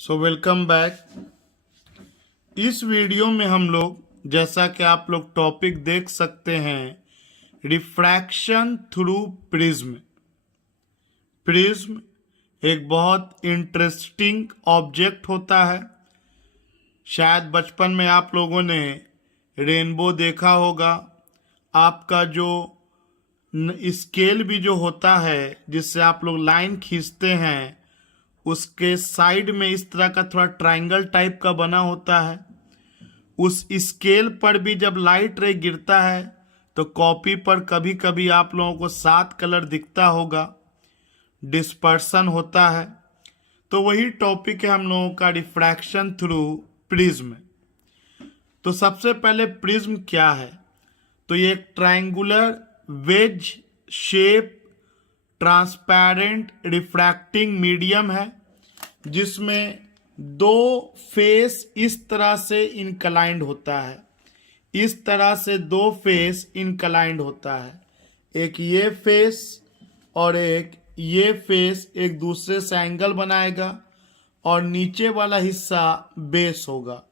Welcome back. इस video में हम लोग जैसा कि आप लोग टॉपिक देख सकते हैं, रिफ्रैक्शन थ्रू प्रिज्म। प्रिज्म एक बहुत इंटरेस्टिंग ऑब्जेक्ट होता है। शायद बचपन में आप लोगों ने रेनबो देखा होगा। आपका जो स्केल भी जो होता है जिससे आप लोग लाइन खींचते हैं, उसके साइड में इस तरह का थोड़ा ट्रायंगल टाइप का बना होता है। उस स्केल पर भी जब लाइट रे गिरता है तो कॉपी पर कभी कभी आप लोगों को 7 कलर दिखता होगा, डिस्पर्सन होता है। तो वही टॉपिक है हम लोगों का, रिफ्रैक्शन थ्रू प्रिज्म। तो सबसे पहले प्रिज्म क्या है? तो ये एक triangular veg shape transparent refracting medium है जिसमें दो फेस इस तरह से इंक्लाइंड होता है। इस तरह से दो फेस इंक्लाइंड होता है, एक ये फेस और एक ये फेस एक दूसरे से एंगल बनाएगा और नीचे वाला हिस्सा बेस होगा।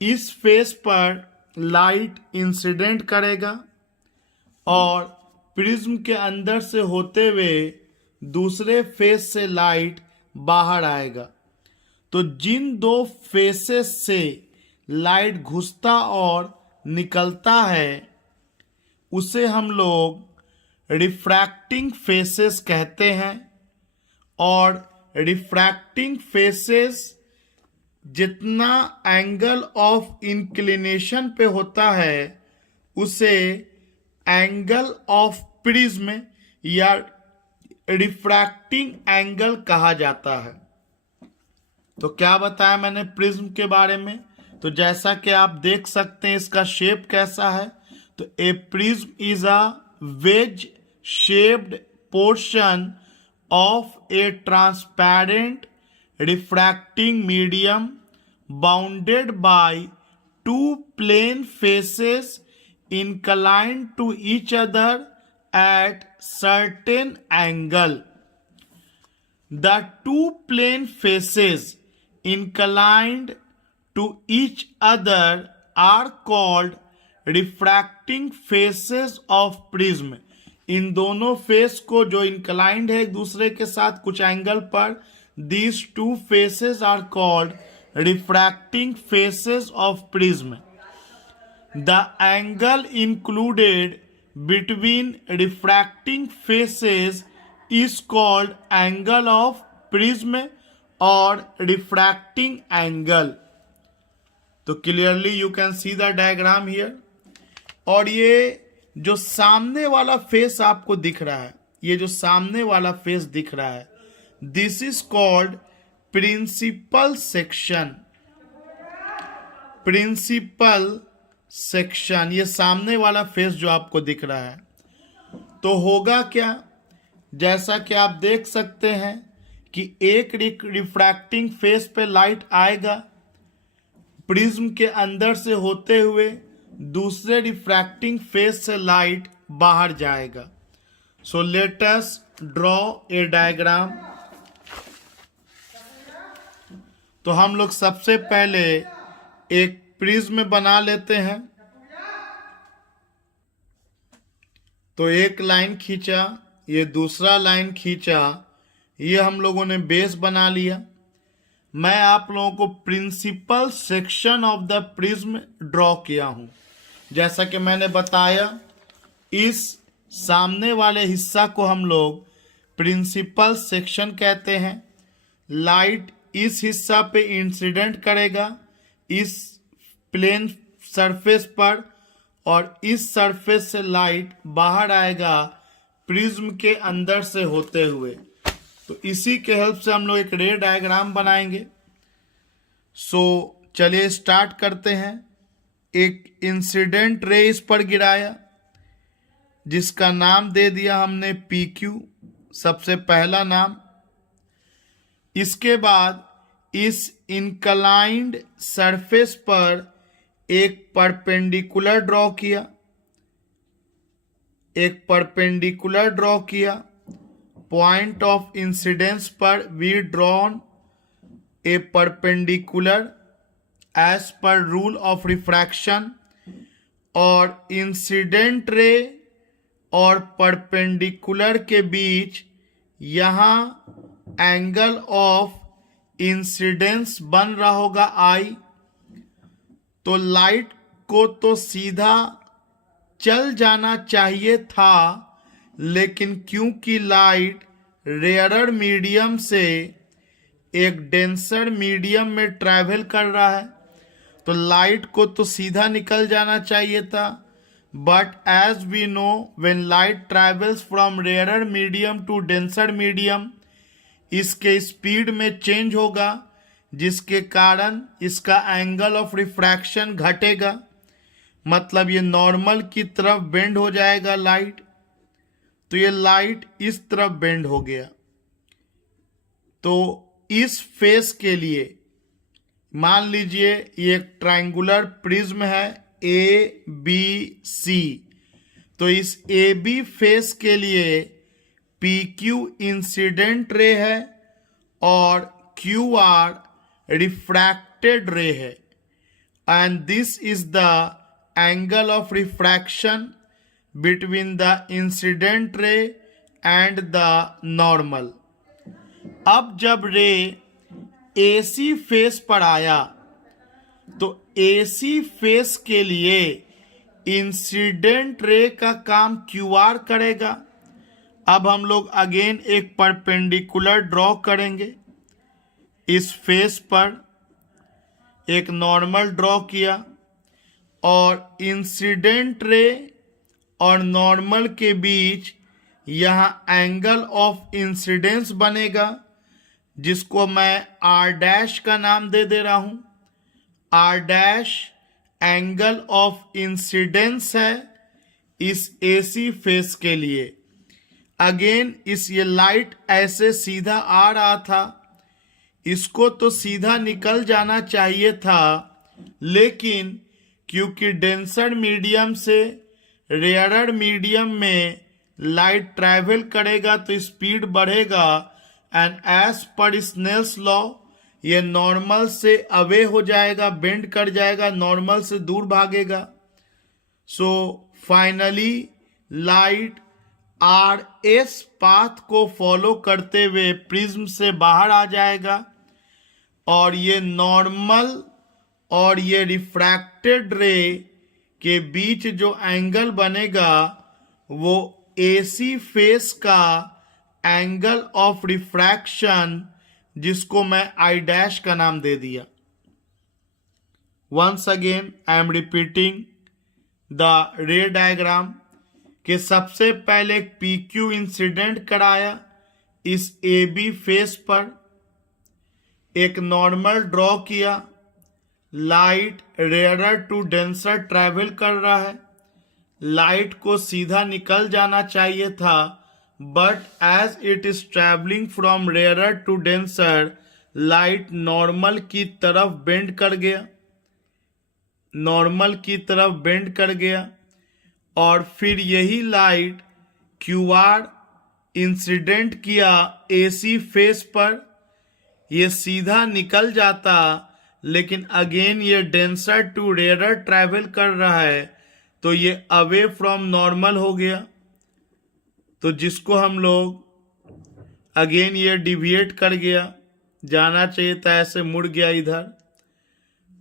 इस फेस पर लाइट इंसिडेंट करेगा और प्रिज्म के अंदर से होते हुए दूसरे फेस से लाइट बाहर आएगा। तो जिन दो फेसेस से लाइट घुसता और निकलता है उसे हम लोग रिफ्रैक्टिंग फेसेस कहते हैं। और रिफ्रैक्टिंग फेसेस जितना एंगल ऑफ इंक्लिनेशन पे होता है उसे एंगल ऑफ प्रिज्म या रिफ्रैक्टिंग एंगल कहा जाता है। तो क्या बताया मैंने प्रिज्म के बारे में? तो जैसा कि आप देख सकते हैं इसका शेप कैसा है। तो a prism is a wedge shaped portion of a transparent refracting medium bounded by two plane faces inclined to each other at certain angle. The two plane faces inclined to each other are called refracting faces of prism. इन दोनों face को जो inclined है एक दूसरे के साथ कुछ angle पर, these two faces are called refracting faces of prism. The angle included between refracting faces is called angle of prism or refracting angle. तो clearly you can see the diagram here. और ये जो सामने वाला face आपको दिख रहा है, ये जो सामने वाला फेस दिख रहा है, this is called principal section. Principal section, ये सामने वाला फेस जो आपको दिख रहा है। तो होगा क्या? जैसा कि आप देख सकते हैं कि एक रिफ्रैक्टिंग फेस पे लाइट आएगा, प्रिज्म के अंदर से होते हुए दूसरे रिफ्रैक्टिंग फेस से लाइट बाहर जाएगा। So let us draw a diagram. तो हम लोग सबसे पहले एक प्रिज्म बना लेते हैं। तो एक लाइन खींचा, ये दूसरा लाइन खींचा, ये हम लोगों ने बेस बना लिया। मैं आप लोगों को principal section of the prism draw किया हूं। जैसा कि मैंने बताया, इस सामने वाले हिस्सा को हम लोग प्रिंसिपल सेक्शन कहते हैं। लाइट इस हिस्सा पे इंसिडेंट करेगा, इस प्लेन सरफेस पर, और इस सरफेस से लाइट बाहर आएगा प्रिज्म के अंदर से होते हुए। तो इसी के हेल्प से हम लोग एक रे डायग्राम बनाएंगे। सो चलिए स्टार्ट करते हैं। एक इंसिडेंट रे इस पर गिराया जिसका नाम दे दिया हमने PQ, सबसे पहला नाम। इसके बाद इस इंक्लाइंड सरफेस पर एक परपेंडिकुलर ड्रॉ किया, पॉइंट ऑफ इंसिडेंस पर we drawn a perpendicular as per rule of refraction, और इंसिडेंट रे और परपेंडिकुलर के बीच यहाँ एंगल ऑफ इंसिडेंस बन रहा होगा आई। तो लाइट को तो सीधा चल जाना चाहिए था, लेकिन क्योंकि लाइट रेयरर मीडियम से एक डेंसर मीडियम में ट्रैवल कर रहा है, तो लाइट को तो सीधा निकल जाना चाहिए था। But as we know, when light travels from rarer medium to denser medium, इसके स्पीड में चेंज होगा, जिसके कारण इसका एंगल ऑफ रिफ्रैक्शन घटेगा, मतलब ये नॉर्मल की तरफ बेंड हो जाएगा लाइट। तो ये लाइट इस तरफ बेंड हो गया। तो इस फेस के लिए मान लीजिए ये एक ट्रायंगुलर प्रिज्म है ए बी सी, तो इस ए बी फेस के लिए पी क्यू इंसिडेंट रे है और क्यू आर रिफ्रैक्टेड रे है, and this is the angle of refraction between the incident ray and the normal. अब जब रे एसी फेस पर आया तो एसी फेस के लिए इंसिडेंट रे का काम क्यू आर करेगा। अब हम लोग अगेन एक परपेंडिकुलर ड्रॉ करेंगे। इस फेस पर एक नॉर्मल ड्रॉ किया और इंसिडेंट रे और नॉर्मल के बीच यहाँ एंगल ऑफ इंसिडेंस बनेगा, जिसको मैं आर डैश का नाम दे रहा हूं। R dash angle of incidence है इस एसी फेस के लिए। अगेन इस ये लाइट ऐसे सीधा आ रहा था, इसको तो सीधा निकल जाना चाहिए था, लेकिन क्योंकि डेंसर मीडियम से रेयरर मीडियम में लाइट ट्रैवल करेगा तो स्पीड बढ़ेगा, and as per Snell's law ये नॉर्मल से अवे हो जाएगा, बेंड कर जाएगा, नॉर्मल से दूर भागेगा। So finally light R S path को फॉलो करते हुए प्रिज्म से बाहर आ जाएगा, और ये नॉर्मल और ये रिफ्रैक्टेड रे के बीच जो एंगल बनेगा वो एसी फेस का एंगल ऑफ रिफ्रैक्शन, जिसको मैं आई डैश का नाम दे दिया। Once again I am repeating the ray diagram कि सबसे पहले पी क्यू इंसिडेंट कराया इस ए बी फेस पर, एक नॉर्मल ड्रॉ किया, light rarer to denser travel कर रहा है, लाइट को सीधा निकल जाना चाहिए था, but as it is travelling from rarer to denser, light normal की तरफ बेंड कर गया, नॉर्मल की तरफ बेंड कर गया, और फिर यही लाइट क्यू आर इंसिडेंट किया एसी फेस पर, ये सीधा निकल जाता, लेकिन अगेन ये डेंसर टू रेयरर ट्रैवल कर रहा है, तो ये अवे फ्रॉम नॉर्मल हो गया, तो जिसको हम लोग अगेन ये डिविएट कर गया, जाना चाहिए था ऐसे मुड़ गया इधर,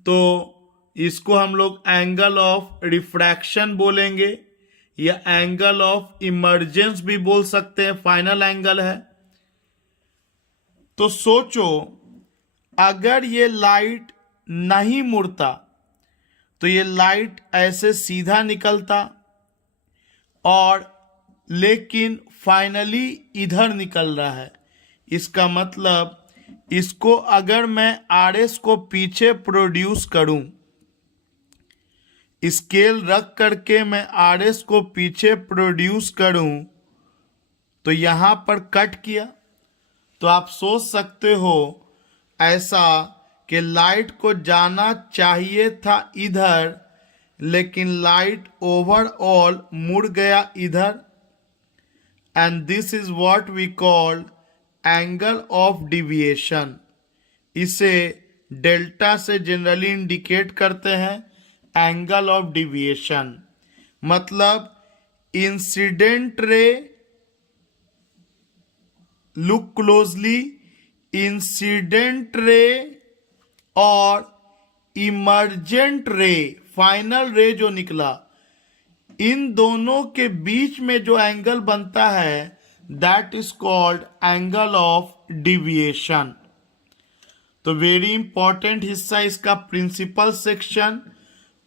तो इसको हम लोग एंगल ऑफ रिफ्रैक्शन बोलेंगे, या एंगल ऑफ इमर्जेंस भी बोल सकते हैं, फाइनल एंगल है। तो सोचो अगर ये लाइट नहीं मुड़ता तो ये लाइट ऐसे सीधा निकलता, और लेकिन फाइनली इधर निकल रहा है। इसका मतलब इसको अगर मैं आर एस को पीछे प्रोड्यूस करूं, स्केल रख करके मैं आर एस को पीछे प्रोड्यूस करूं, तो यहां पर कट किया, तो आप सोच सकते हो ऐसा कि लाइट को जाना चाहिए था इधर, लेकिन लाइट ओवरऑल मुड़ गया इधर, and this is what we call angle of deviation. इसे डेल्टा से जनरली इंडिकेट करते हैं एंगल ऑफ डिविएशन। मतलब incident ray, look closely, incident ray और इमर्जेंट रे, फाइनल रे जो निकला, इन दोनों के बीच में जो एंगल बनता है that is called angle of deviation. तो वेरी इंपॉर्टेंट हिस्सा इसका प्रिंसिपल सेक्शन,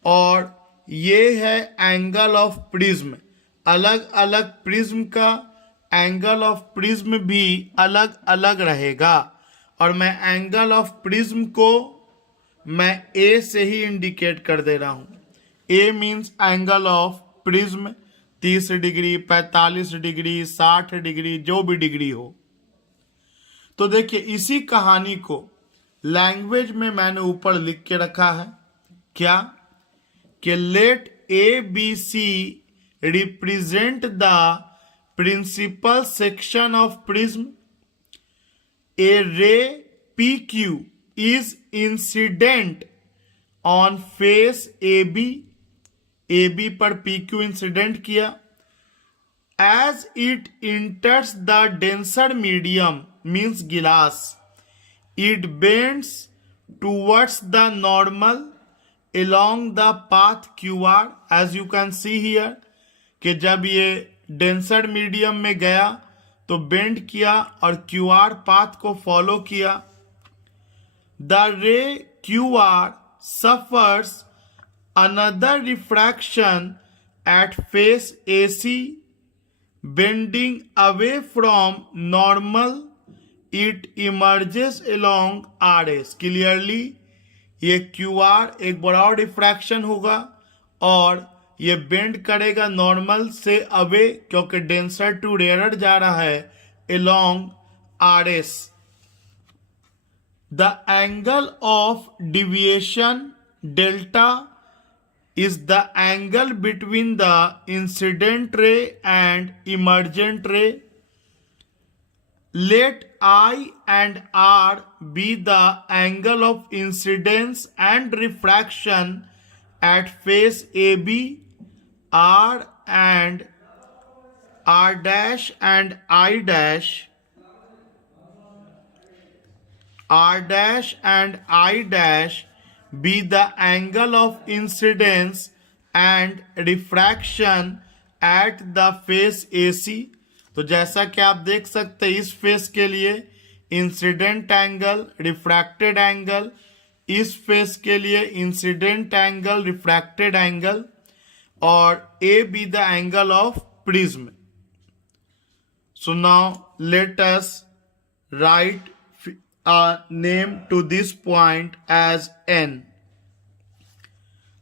और ये है एंगल ऑफ प्रिज्म। अलग अलग प्रिज्म का एंगल ऑफ प्रिज्म भी अलग अलग रहेगा, और मैं एंगल ऑफ प्रिज्म को मैं ए से ही इंडिकेट कर दे रहा हूं। A means angle of prism, 30 degree, 45 degree, 60 degree, जो भी डिग्री हो। तो देखिए इसी कहानी को लैंग्वेज में मैंने ऊपर लिख के रखा है, क्या कि let A B C represent the principal section of prism, a ray P Q is incident on face A B पर पी क्यू इंसिडेंट किया, as it enters the denser medium means glass, it bends towards the normal along the path QR, as you can see here कि जब ये denser medium में गया तो bend किया और QR पाथ को फॉलो किया। The ray QR suffers another refraction at face AC, bending away from normal, it emerges along RS। Clearly ये QR एक ब्रॉड डिफ्रैक्शन होगा और ये बेंड करेगा नॉर्मल से अवे, क्योंकि डेंसर टू रेयर जा रहा है, along RS। The angle of deviation delta is the angle between the incident ray and emergent ray. Let I and R be the angle of incidence and refraction at face AB, R and R dash and I dash, R dash and I dash be the angle of incidence and refraction at the face AC। तो जैसा कि आप देख सकते हैं इस face के लिए इंसिडेंट एंगल, रिफ्रैक्टेड एंगल, इस फेस के लिए इंसिडेंट एंगल, रिफ्रैक्टेड एंगल, और A be the angle of prism. So now let us right a name to this point as n।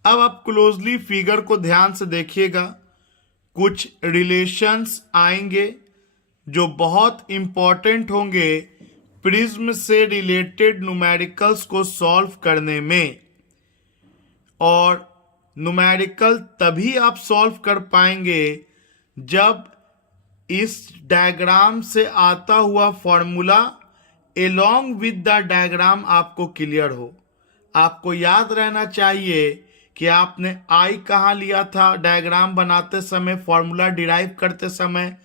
अब आप क्लोजली फिगर को ध्यान से देखिएगा, कुछ रिलेशंस आएंगे जो बहुत इंपॉर्टेंट होंगे प्रिज्म से रिलेटेड न्यूमेरिकल्स को सॉल्व करने में। और न्यूमेरिकल तभी आप सॉल्व कर पाएंगे जब इस डायग्राम से आता हुआ formula along with the diagram आपको क्लियर हो। आपको याद रहना चाहिए कि आपने आई कहाँ लिया था डायग्राम बनाते समय, फॉर्मूला डिराइव करते समय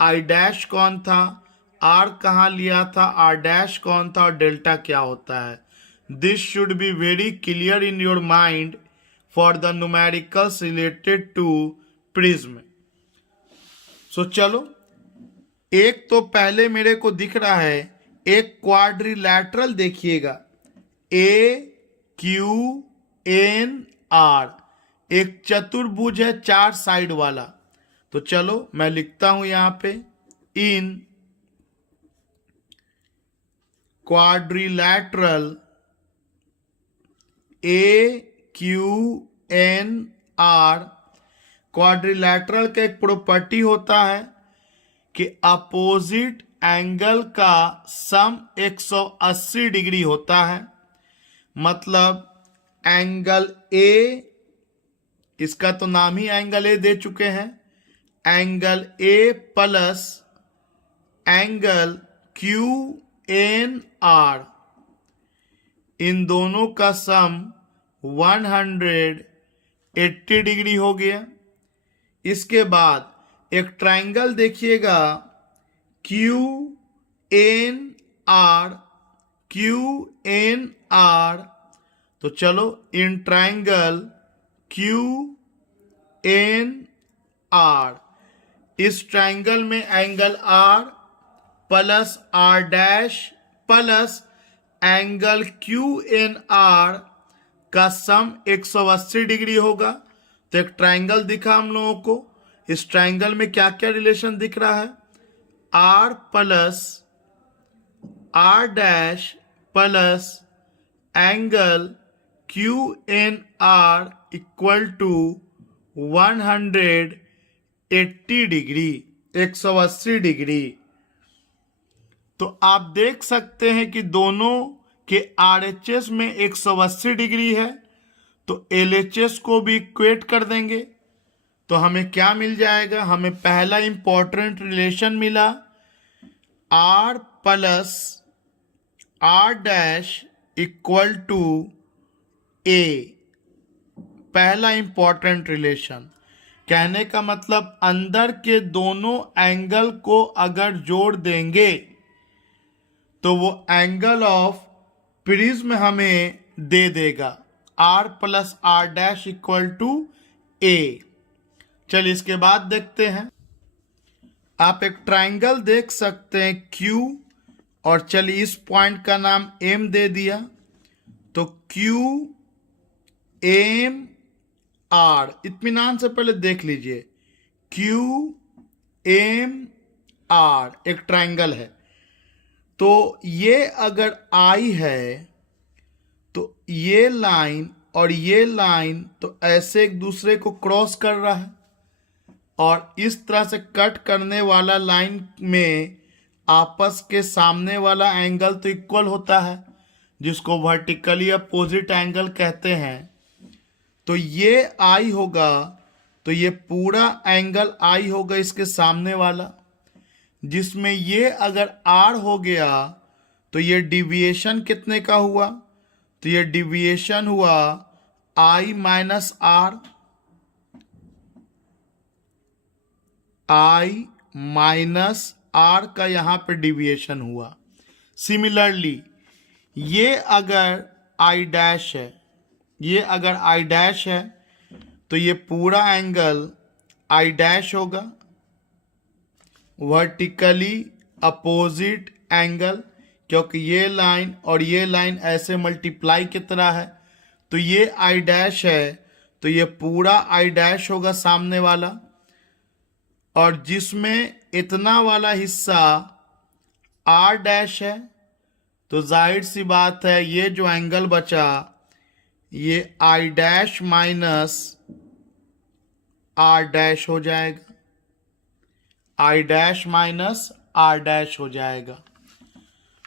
आई डैश कौन था, आर कहाँ लिया था, आर डैश कौन था, और डेल्टा क्या होता है। This should be very clear in your mind for the numericals related to prism. So चलो, एक तो पहले मेरे को दिख रहा है एक क्वाड्रिलैटरल, देखिएगा AQNR, एक चतुर्भुज है 4 साइड वाला। तो चलो मैं लिखता हूं यहां पे इन क्वाड्रिलैटरल AQNR। क्वाड्रिलैटरल का एक प्रॉपर्टी होता है कि अपोजिट एंगल का सम 180 डिग्री होता है। मतलब एंगल ए, इसका तो नाम ही एंगल ए दे चुके हैं, angle A plus angle QNR इन दोनों का सम 180 डिग्री हो गया। इसके बाद एक ट्राइंगल देखिएगा Q N R, Q N R. तो चलो in triangle Q N R, इस ट्राइंगल में angle R plus R dash plus angle Q N R का सम 180 डिग्री होगा। तो एक ट्राइंगल दिखा हम लोगों को। इस ट्राइंगल में क्या क्या रिलेशन दिख रहा है? R plus R dash plus angle Q N R equal to 180 degree, 180 degree. तो आप देख सकते हैं कि दोनों के RHS में 180 डिग्री है, तो LHS को भी इक्वेट कर देंगे। तो हमें क्या मिल जाएगा? हमें पहला इंपॉर्टेंट रिलेशन मिला, R plus R dash equal to A। पहला इंपॉर्टेंट रिलेशन, कहने का मतलब अंदर के दोनों एंगल को अगर जोड़ देंगे तो वो एंगल ऑफ प्रिज्म हमें दे देगा, R plus R dash equal to A। चलिए इसके बाद देखते हैं। आप एक ट्राइंगल देख सकते हैं Q, और चलिए इस पॉइंट का नाम M दे दिया। तो Q M R, इत्मीनान से पहले देख लीजिए, Q M R एक ट्राइंगल है। तो ये अगर I है तो ये लाइन और ये लाइन तो ऐसे एक दूसरे को क्रॉस कर रहा है, और इस तरह से कट करने वाला लाइन में आपस के सामने वाला एंगल तो इक्वल होता है, जिसको वर्टिकली अपोजिट एंगल कहते हैं। तो ये आई होगा, तो ये पूरा एंगल आई होगा इसके सामने वाला, जिसमें ये अगर आर हो गया तो ये डिविएशन कितने का हुआ? तो ये डिविएशन हुआ I minus R, I minus R का यहां पे डिविएशन हुआ। सिमिलरली ये अगर आई डैश है, ये अगर आई डैश है तो ये पूरा एंगल आई डैश होगा, वर्टिकली अपोजिट एंगल, क्योंकि ये लाइन और ये लाइन ऐसे मल्टीप्लाई की तरह है। तो ये आई डैश है तो ये पूरा आई डैश होगा सामने वाला, और जिसमें इतना वाला हिस्सा आर डैश है। तो जाहिर सी बात है ये जो एंगल बचा ये I dash minus R dash हो जाएगा, I dash minus R dash हो जाएगा।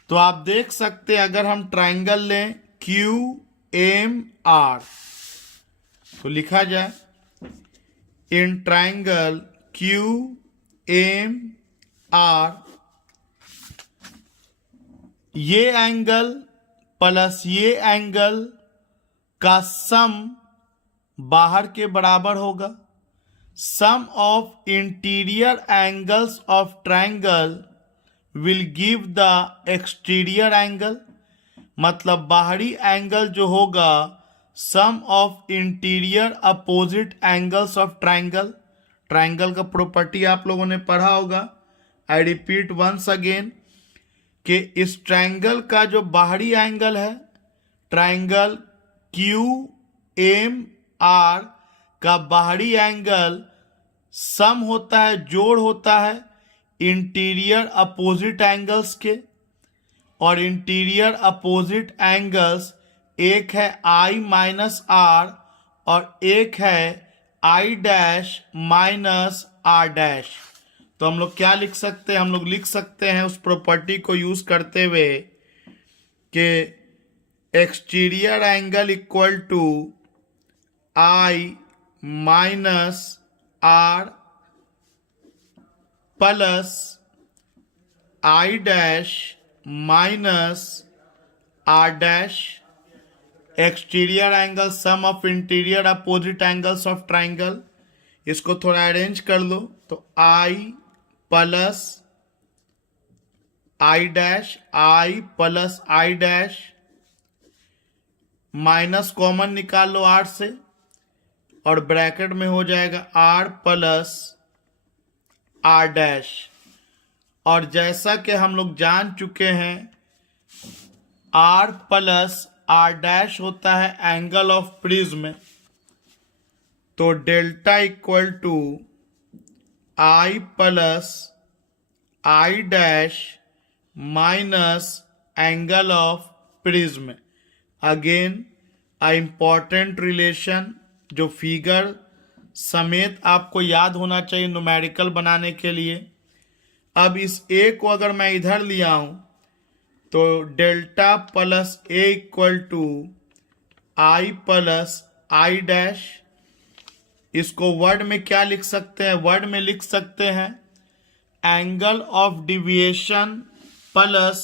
तो आप देख सकते हैं अगर हम ट्राइंगल लें क्यू एम आर, तो लिखा जाए in triangle Q M R, ये एंगल प्लस ये एंगल का सम बाहर के बराबर होगा। Sum of interior angles of triangle will give the exterior angle, मतलब बाहरी एंगल जो होगा sum of interior opposite angles of triangle. Triangle का प्रॉपर्टी आप लोगों ने पढ़ा होगा। आई रिपीट वंस अगेन कि इस ट्राइंगल का जो बाहरी एंगल है, ट्राइंगल क्यू एम आर का बाहरी एंगल सम होता है, जोड़ होता है इंटीरियर अपोजिट एंगल्स के, और इंटीरियर अपोजिट एंगल्स एक है आई माइनस आर और एक है I dash minus R dash. तो हम लोग क्या लिख सकते हैं? हम लोग लिख सकते हैं उस प्रॉपर्टी को यूज करते हुए कि exterior angle equal to I minus R plus I dash minus R dash. Exterior angle sum of interior opposite angles of triangle. इसको थोड़ा अरेंज कर लो तो I plus I dash, I plus I dash, minus common निकाल लो are से और bracket में हो जाएगा आर प्लस आर डैश। और जैसा कि हम लोग जान चुके हैं आर प्लस आर डैश होता है एंगल ऑफ प्रिज्म, तो delta equal to I plus I dash minus angle of prism. Again a important relation जो फिगर समेत आपको याद होना चाहिए न्यूमेरिकल बनाने के लिए। अब इस ए को अगर मैं इधर लिया हूं तो delta plus A equal to I plus I dash. इसको वर्ड में क्या लिख सकते हैं? वर्ड में लिख सकते हैं angle of deviation plus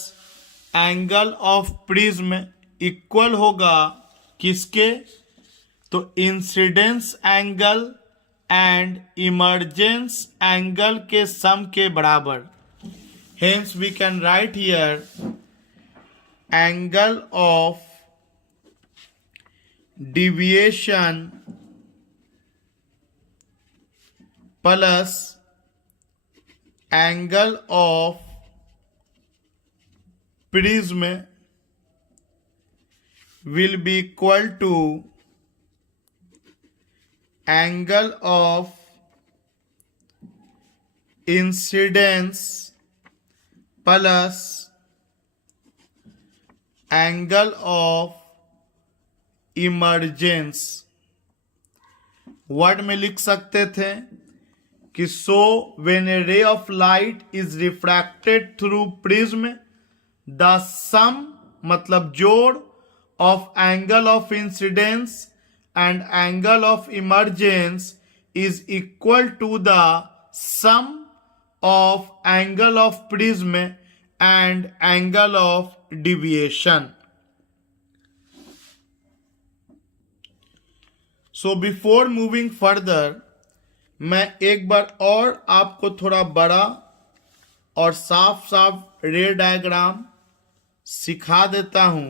angle of prism equal होगा किसके? तो incidence angle and emergence angle के सम के बराबर। Hence we can write here angle of deviation plus angle of prism will be equal to angle of incidence plus angle of emergence। Word में लिख सकते थे कि so when a ray of light is refracted through prism the sum मतलब जोड़ of angle of incidence and angle of emergence is equal to the sum of angle of prism and angle of deviation. So before moving further, मैं एक बार और आपको थोड़ा बड़ा और साफ साफ रे डायग्राम सिखा देता हूं,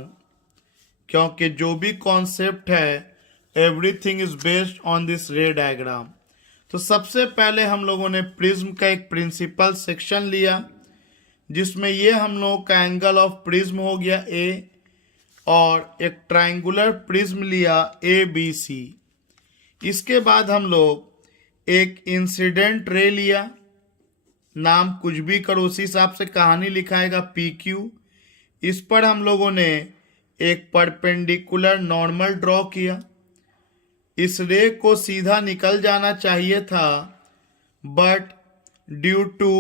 क्योंकि जो भी कॉन्सेप्ट है everything is based on this रे डायग्राम। तो सबसे पहले हम लोगों ने प्रिज्म का एक प्रिंसिपल सेक्शन लिया जिसमें ये हम लोगों का एंगल ऑफ प्रिज्म हो गया ए, और एक ट्रायंगुलर प्रिज्म लिया ए बी सी। इसके बाद हम लोग एक इंसिडेंट रे लिया, नाम कुछ भी करो उसी हिसाब से कहानी लिखाएगा पी क्यू। इस पर हम लोगों ने एक परपेंडिकुलर नॉर्मल ड्रॉ किया। इस रे को सीधा निकल जाना चाहिए था, but due to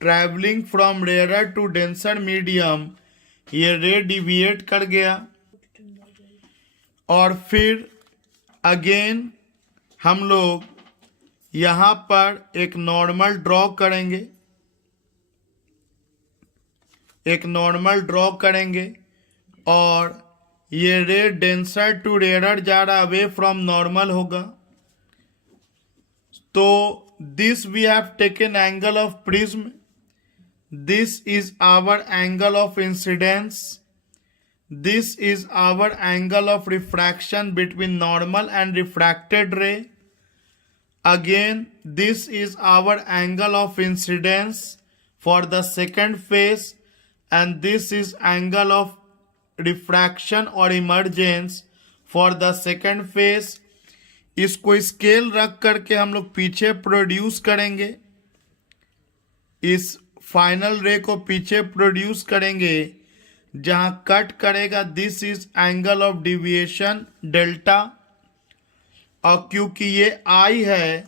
travelling from rare to denser medium ये रे डिविएट कर गया। और फिर अगेन हम लोग यहाँ पर एक नॉर्मल ड्रॉ करेंगे, एक नॉर्मल ड्रॉ करेंगे और ये रे डेंसर टू रेयर जा रहा, अवे फ्रॉम नॉर्मल होगा। तो this we have taken angle of prism, this is our angle of incidence, this is our angle of refraction between normal and refracted ray. Again this is our angle of incidence for the second face and this is angle of refraction और emergence for the second face. इसको scale रख करके हम लोग पीछे produce करेंगे, इस final रे को पीछे प्रोड्यूस करेंगे जहां कट करेगा this is angle of deviation delta. और क्योंकि ये आई है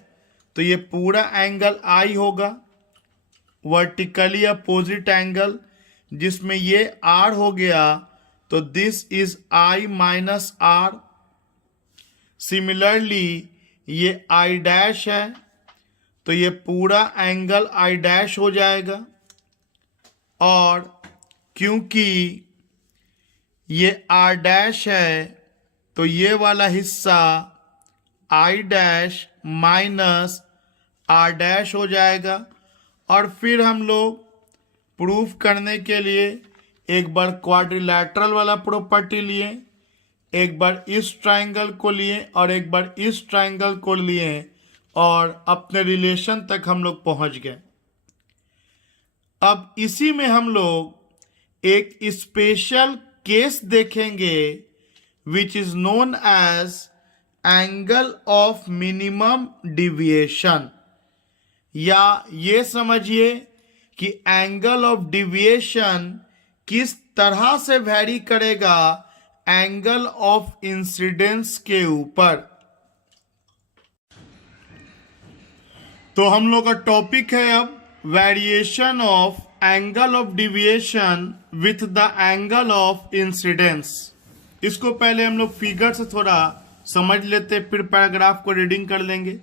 तो ये पूरा एंगल आई होगा, वर्टिकली अपोजिट एंगल, जिसमें ये आर हो गया तो this is I minus R. Similarly ये आई डैश है तो ये पूरा एंगल आई डैश हो जाएगा, और क्योंकि ये आर डैश है तो ये वाला हिस्सा I dash minus R dash हो जाएगा। और फिर हम लोग प्रूफ करने के लिए एक बार क्वाड्रिलैटरल वाला प्रॉपर्टी लिए, एक बार इस ट्राइंगल को लिए और एक बार इस ट्राइंगल को लिए और अपने रिलेशन तक हम लोग पहुंच गए। अब इसी में हम लोग एक स्पेशल केस देखेंगे which is known as angle of minimum deviation, या ये समझिए कि एंगल ऑफ डिविएशन किस तरह से वैरी करेगा एंगल ऑफ इंसिडेंस के ऊपर। तो हम लोग का टॉपिक है अब variation of angle of deviation with the angle of incidence. इसको पहले हम लोग फिगर से थोड़ा समझ लेते, फिर पैराग्राफ को रीडिंग कर लेंगे।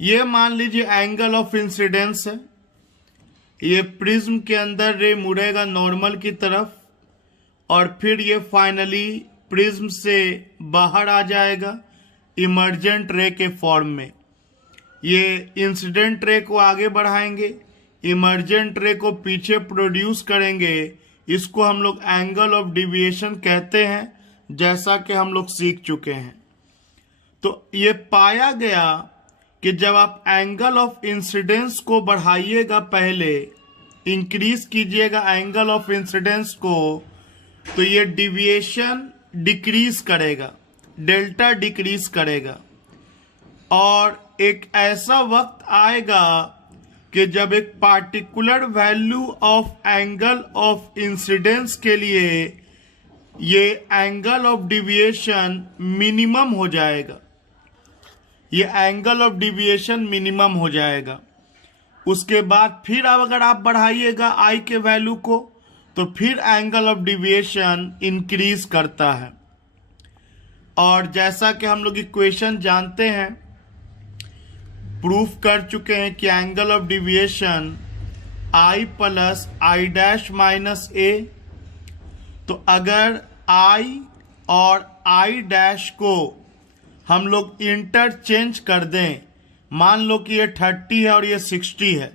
ये मान लीजिए एंगल ऑफ इंसिडेंस है, ये प्रिज्म के अंदर रे मुड़ेगा नॉर्मल की तरफ और फिर ये फाइनली प्रिज्म से बाहर आ जाएगा इमर्जेंट रे के फॉर्म में। ये इंसिडेंट रे को आगे बढ़ाएंगे, इमर्जेंट रे को पीछे प्रोड्यूस करेंगे। इसको हम लोग एंगल ऑफ डिविएशन कहते हैं, जैसा कि हम लोग सीख चुके हैं। तो ये पाया गया कि जब आप एंगल ऑफ इंसिडेंस को बढ़ाइएगा, पहले इंक्रीज कीजिएगा एंगल ऑफ इंसिडेंस को, तो ये डिविएशन डिक्रीज करेगा, डेल्टा डिक्रीज करेगा। और एक ऐसा वक्त आएगा कि जब एक particular value of angle of incidence के लिए ये एंगल ऑफ डिविएशन मिनिमम हो जाएगा, ये एंगल ऑफ डिविएशन मिनिमम हो जाएगा। उसके बाद फिर अब अगर आप बढ़ाइएगा आई के वैल्यू को, तो फिर एंगल ऑफ डिविएशन इंक्रीज करता है। और जैसा कि हम लोग इक्वेशन जानते हैं, प्रूफ कर चुके हैं कि angle of deviation I plus I dash minus A. तो अगर आई और आई डैश को हम लोग इंटरचेंज कर दें, मान लो कि ये 30 है और ये 60 है,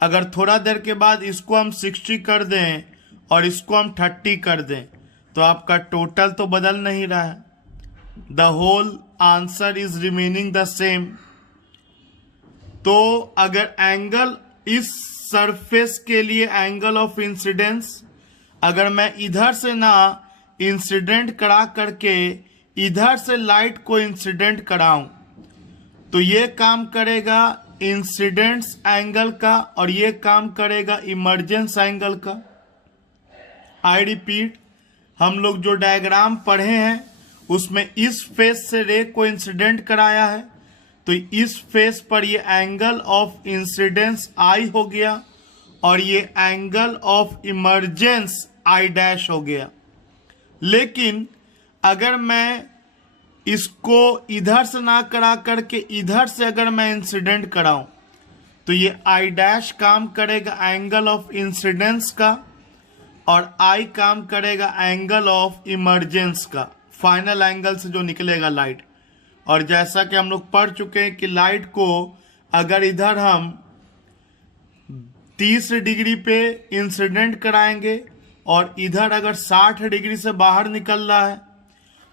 अगर थोड़ा देर के बाद इसको हम 60 कर दें और इसको हम 30 कर दें, तो आपका टोटल तो बदल नहीं रहा है, the whole answer is remaining the same. तो अगर एंगल इस सरफेस के लिए एंगल ऑफ इंसिडेंस, अगर मैं इधर से ना इंसिडेंट करा करके इधर से लाइट को इंसिडेंट कराऊं, तो ये काम करेगा इंसिडेंस एंगल का और ये काम करेगा इमर्जेंस एंगल का। आई रिपीट, हम लोग जो डायग्राम पढ़े हैं उसमें इस फेस से रे को इंसिडेंट कराया है, तो इस फेस पर ये एंगल ऑफ इंसिडेंस आई हो गया और ये angle of emergence I dash हो गया। लेकिन अगर मैं इसको इधर से ना करा करके इधर से अगर मैं इंसिडेंट कराऊं, तो ये आई डैश काम करेगा एंगल ऑफ इंसिडेंस का और आई काम करेगा एंगल ऑफ इमर्जेंस का, फाइनल एंगल से जो निकलेगा लाइट। और जैसा कि हम लोग पढ़ चुके हैं कि लाइट को अगर इधर हम 30 डिग्री पे इंसिडेंट कराएंगे और इधर अगर 60 डिग्री से बाहर निकल रहा है,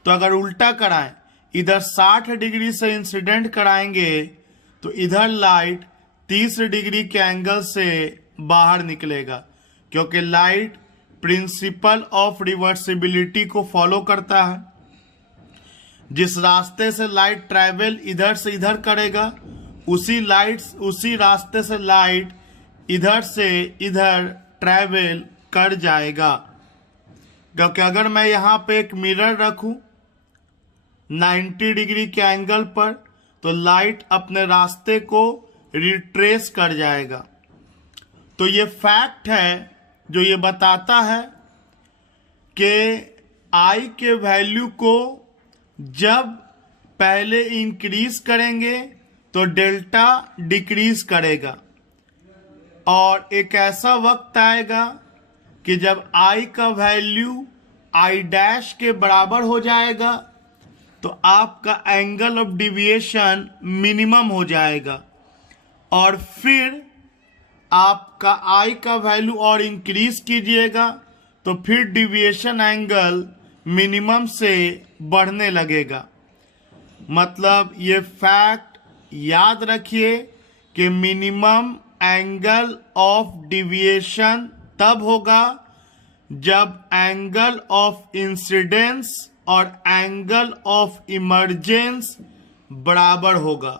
तो अगर उल्टा कराएं, इधर 60 डिग्री से इंसिडेंट कराएंगे तो इधर लाइट 30 डिग्री के एंगल से बाहर निकलेगा, क्योंकि लाइट प्रिंसिपल ऑफ रिवर्सिबिलिटी को फॉलो करता है। जिस रास्ते से लाइट ट्रैवल इधर से इधर करेगा, उसी रास्ते से लाइट इधर से इधर ट्रैवल कर जाएगा। क्योंकि अगर मैं यहाँ पे एक मिरर रखूं 90 डिग्री के एंगल पर, तो लाइट अपने रास्ते को रिट्रेस कर जाएगा। तो ये फैक्ट है जो ये बताता है कि आई के वैल्यू को जब पहले इंक्रीज करेंगे तो डेल्टा डिक्रीज करेगा, और एक ऐसा वक्त आएगा कि जब आई का वैल्यू आई डैश के बराबर हो जाएगा तो आपका एंगल ऑफ डिविएशन मिनिमम हो जाएगा, और फिर आपका आई का वैल्यू और इंक्रीज कीजिएगा तो फिर डिविएशन एंगल मिनिमम से बढ़ने लगेगा। मतलब ये फैक्ट याद रखिए कि मिनिमम एंगल ऑफ डिविएशन तब होगा जब एंगल ऑफ इंसिडेंस और एंगल ऑफ इमर्जेंस बराबर होगा।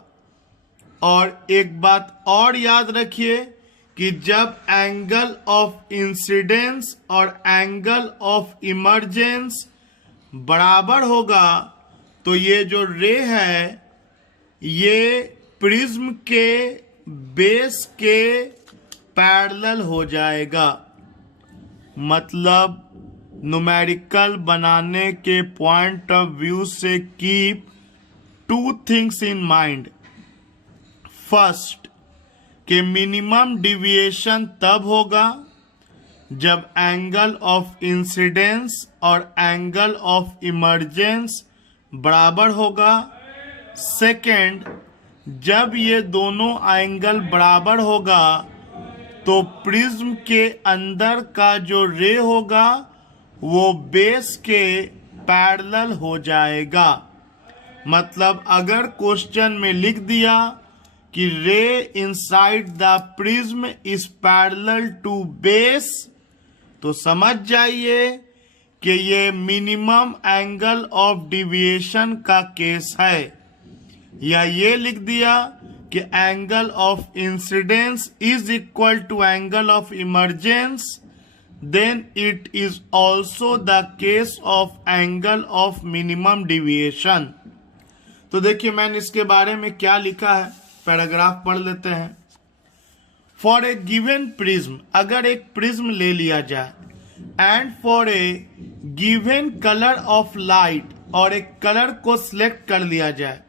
और एक बात और याद रखिए कि जब एंगल ऑफ इंसिडेंस और एंगल ऑफ इमर्जेंस बराबर होगा तो ये जो रे है ये प्रिज्म के बेस के पैरेलल हो जाएगा। मतलब न्यूमेरिकल बनाने के पॉइंट ऑफ व्यू से keep two things in mind. First कि मिनिमम डिविएशन तब होगा जब एंगल ऑफ इंसिडेंस और एंगल ऑफ इमर्जेंस बराबर होगा। सेकंड, जब ये दोनों एंगल बराबर होगा तो प्रिज्म के अंदर का जो रे होगा वो बेस के पैरेलल हो जाएगा। मतलब अगर क्वेश्चन में लिख दिया कि ray inside the prism is parallel to base तो समझ जाइए कि ये मिनिमम एंगल ऑफ डिविएशन का केस है। या ये लिख दिया कि angle of incidence is equal to angle of emergence, then it is also the case of angle of minimum deviation. तो देखिए मैंने इसके बारे में क्या लिखा है, पैराग्राफ पढ़ लेते हैं। फॉर ए गिवन प्रिज्म, अगर एक प्रिज्म ले लिया जाए, and for a given colour of light, और एक कलर को सिलेक्ट कर लिया जाए,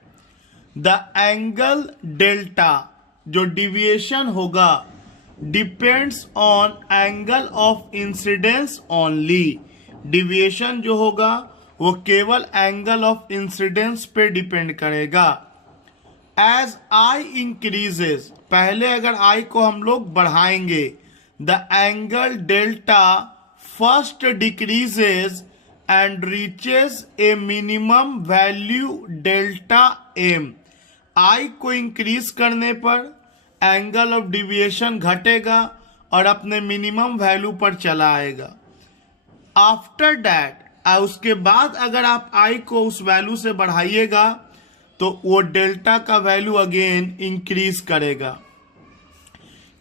द एंगल डेल्टा जो डिविएशन होगा depends on angle of incidence only. Deviation जो होगा वो केवल एंगल ऑफ इंसिडेंस पे डिपेंड करेगा। एज आई इंक्रीजेस, पहले अगर आई को हम लोग बढ़ाएंगे, the angle delta first decreases and reaches a minimum value delta M. I को इंक्रीज करने पर एंगल ऑफ डिविएशन घटेगा और अपने मिनिमम वैल्यू पर चला आएगा। आफ्टर दैट, उसके बाद अगर आप आई को उस वैल्यू से बढ़ाइएगा तो वो डेल्टा का वैल्यू अगेन इंक्रीज करेगा।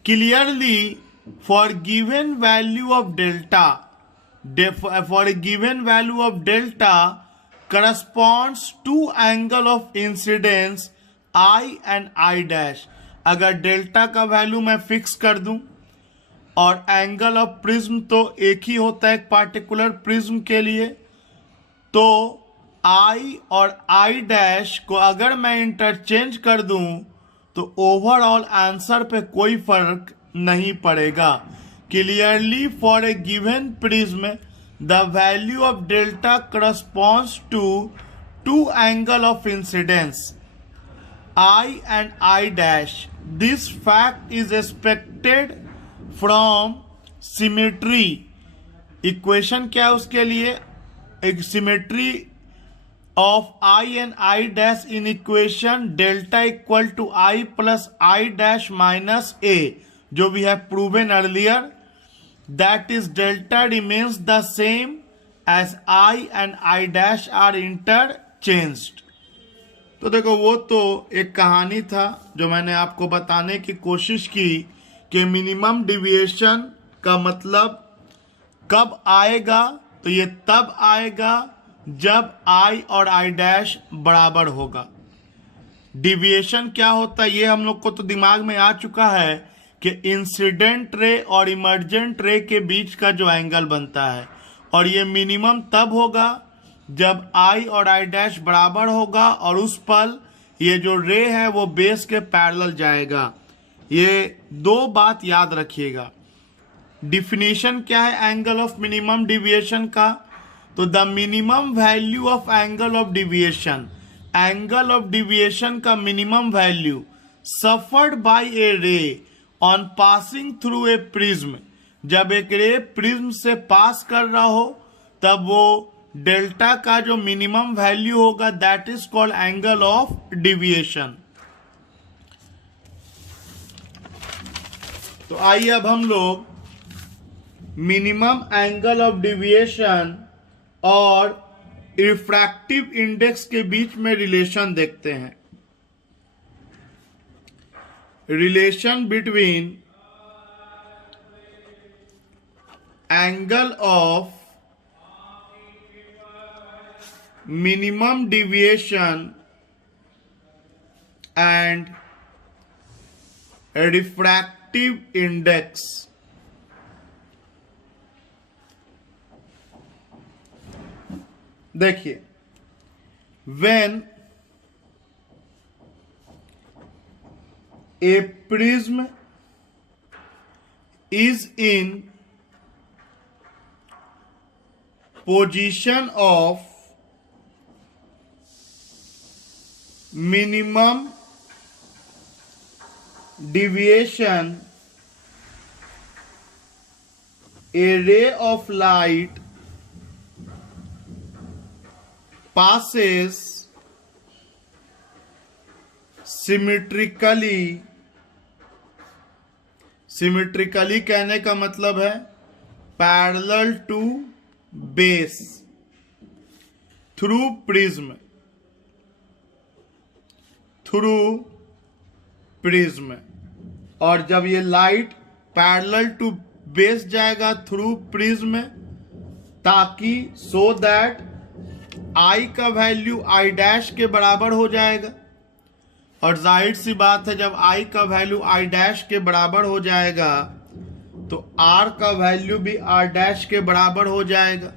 Clearly for given value of delta, for a given value of delta corresponds to angle of incidence I and I dash। अगर डेल्टा का वैल्यू मैं फिक्स कर दूं और एंगल ऑफ प्रिज्म तो एक ही होता है एक पार्टिकुलर प्रिज्म के लिए, तो I और I डैश को अगर मैं इंटरचेंज कर दूं तो ओवरऑल आंसर पे कोई फर्क नहीं पड़ेगा। Clearly for a given prism, the value of delta corresponds to two angle of incidence, I and I dash. This fact is expected from symmetry. Equation क्या है उसके लिए? एक symmetry of I and I dash in equation delta equal to I plus I dash minus A, जो we have proven earlier. That is delta remains the same as I and I dash are interchanged। तो देखो वो तो एक कहानी था जो मैंने आपको बताने की कोशिश की कि मिनिमम डिविएशन का मतलब कब आएगा, तो ये तब आएगा जब I और I डैश बराबर होगा। डिविएशन क्या होता है ये हम लोग को तो दिमाग में आ चुका है कि इंसिडेंट रे और इमर्जेंट रे के बीच का जो एंगल बनता है, और ये मिनिमम तब होगा जब आई और आई डैश बराबर होगा और उस पल ये जो रे है वो बेस के पैरेलल जाएगा। ये दो बात याद रखिएगा। डिफिनीशन क्या है एंगल ऑफ मिनिमम डिविएशन का? तो the minimum value of angle of deviation का मिनिमम वैल्यू सफर्ड बाय ए रे on passing through a prism, जब एक रे प्रिज्म से पास कर रहा हो तब वो डेल्टा का जो मिनिमम वैल्यू होगा that is called angle of deviation. तो आइए अब हम लोग मिनिमम एंगल ऑफ डिविएशन और रिफ्रैक्टिव इंडेक्स के बीच में रिलेशन देखते हैं। Relation between angle of minimum deviation and refractive index। देखिए, when a prism is in position of minimum deviation, a ray of light passes symmetrically कहने का मतलब है parallel to base through prism और जब ये लाइट पैरेलल टू बेस जाएगा through prism, ताकि सो दैट आई का वैल्यू आई डैश के बराबर हो जाएगा। और जाहिर सी बात है, जब आई का वैल्यू आई डैश के बराबर हो जाएगा तो आर का वैल्यू भी आर डैश के बराबर हो जाएगा।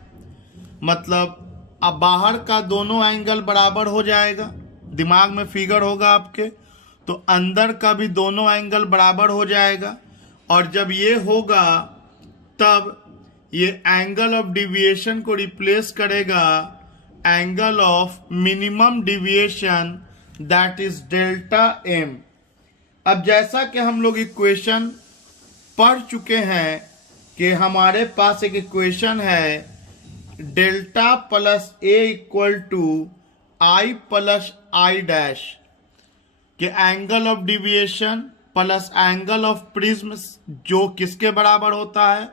मतलब अब बाहर का दोनों एंगल बराबर हो जाएगा, दिमाग में फिगर होगा आपके, तो अंदर का भी दोनों एंगल बराबर हो जाएगा। और जब ये होगा तब ये एंगल ऑफ डिविएशन को रिप्लेस करेगा angle of minimum deviation that is delta M. अब जैसा कि हम लोग इक्वेशन पढ़ चुके हैं कि हमारे पास एक इक्वेशन है delta plus A equal to I plus I dash, के angle of deviation plus angle of prism जो किसके बराबर होता है,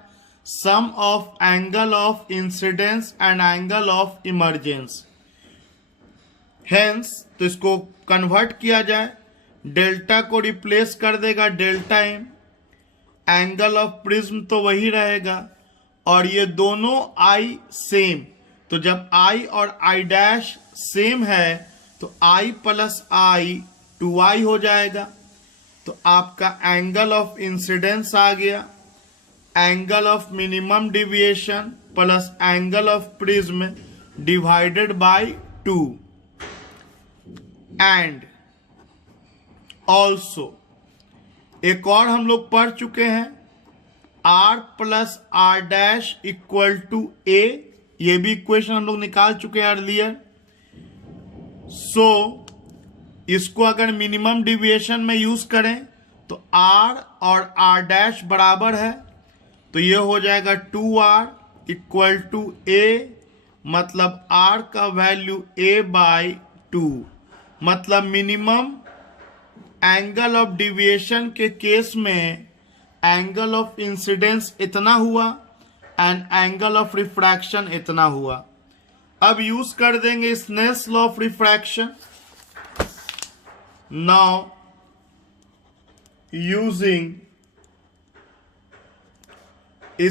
sum of angle of incidence and angle of emergence. Hence तो इसको कन्वर्ट किया जाए, डेल्टा को रिप्लेस कर देगा delta M, angle of prism तो वही रहेगा, और ये दोनों आई सेम, तो जब आई और आई डैश सेम है तो आई प्लस आई 2i हो जाएगा। तो आपका एंगल ऑफ इंसिडेंस आ गया, angle of minimum deviation plus angle of prism divided by 2। And also एक और हम लोग पढ़ चुके हैं r plus R dash equal to a, ये भी इक्वेशन हम लोग निकाल चुके हैं अर्लियर। सो इसको अगर मिनिमम डिविएशन में यूज करें तो r और r डैश बराबर है, तो ये हो जाएगा 2r इक्वल टू a, मतलब r का वैल्यू a बाई 2। मतलब मिनिमम एंगल ऑफ डिविएशन के केस में एंगल ऑफ इंसिडेंस इतना हुआ एंड एंगल ऑफ रिफ्रैक्शन इतना हुआ। अब यूज कर देंगे Snell's law of refraction. Now using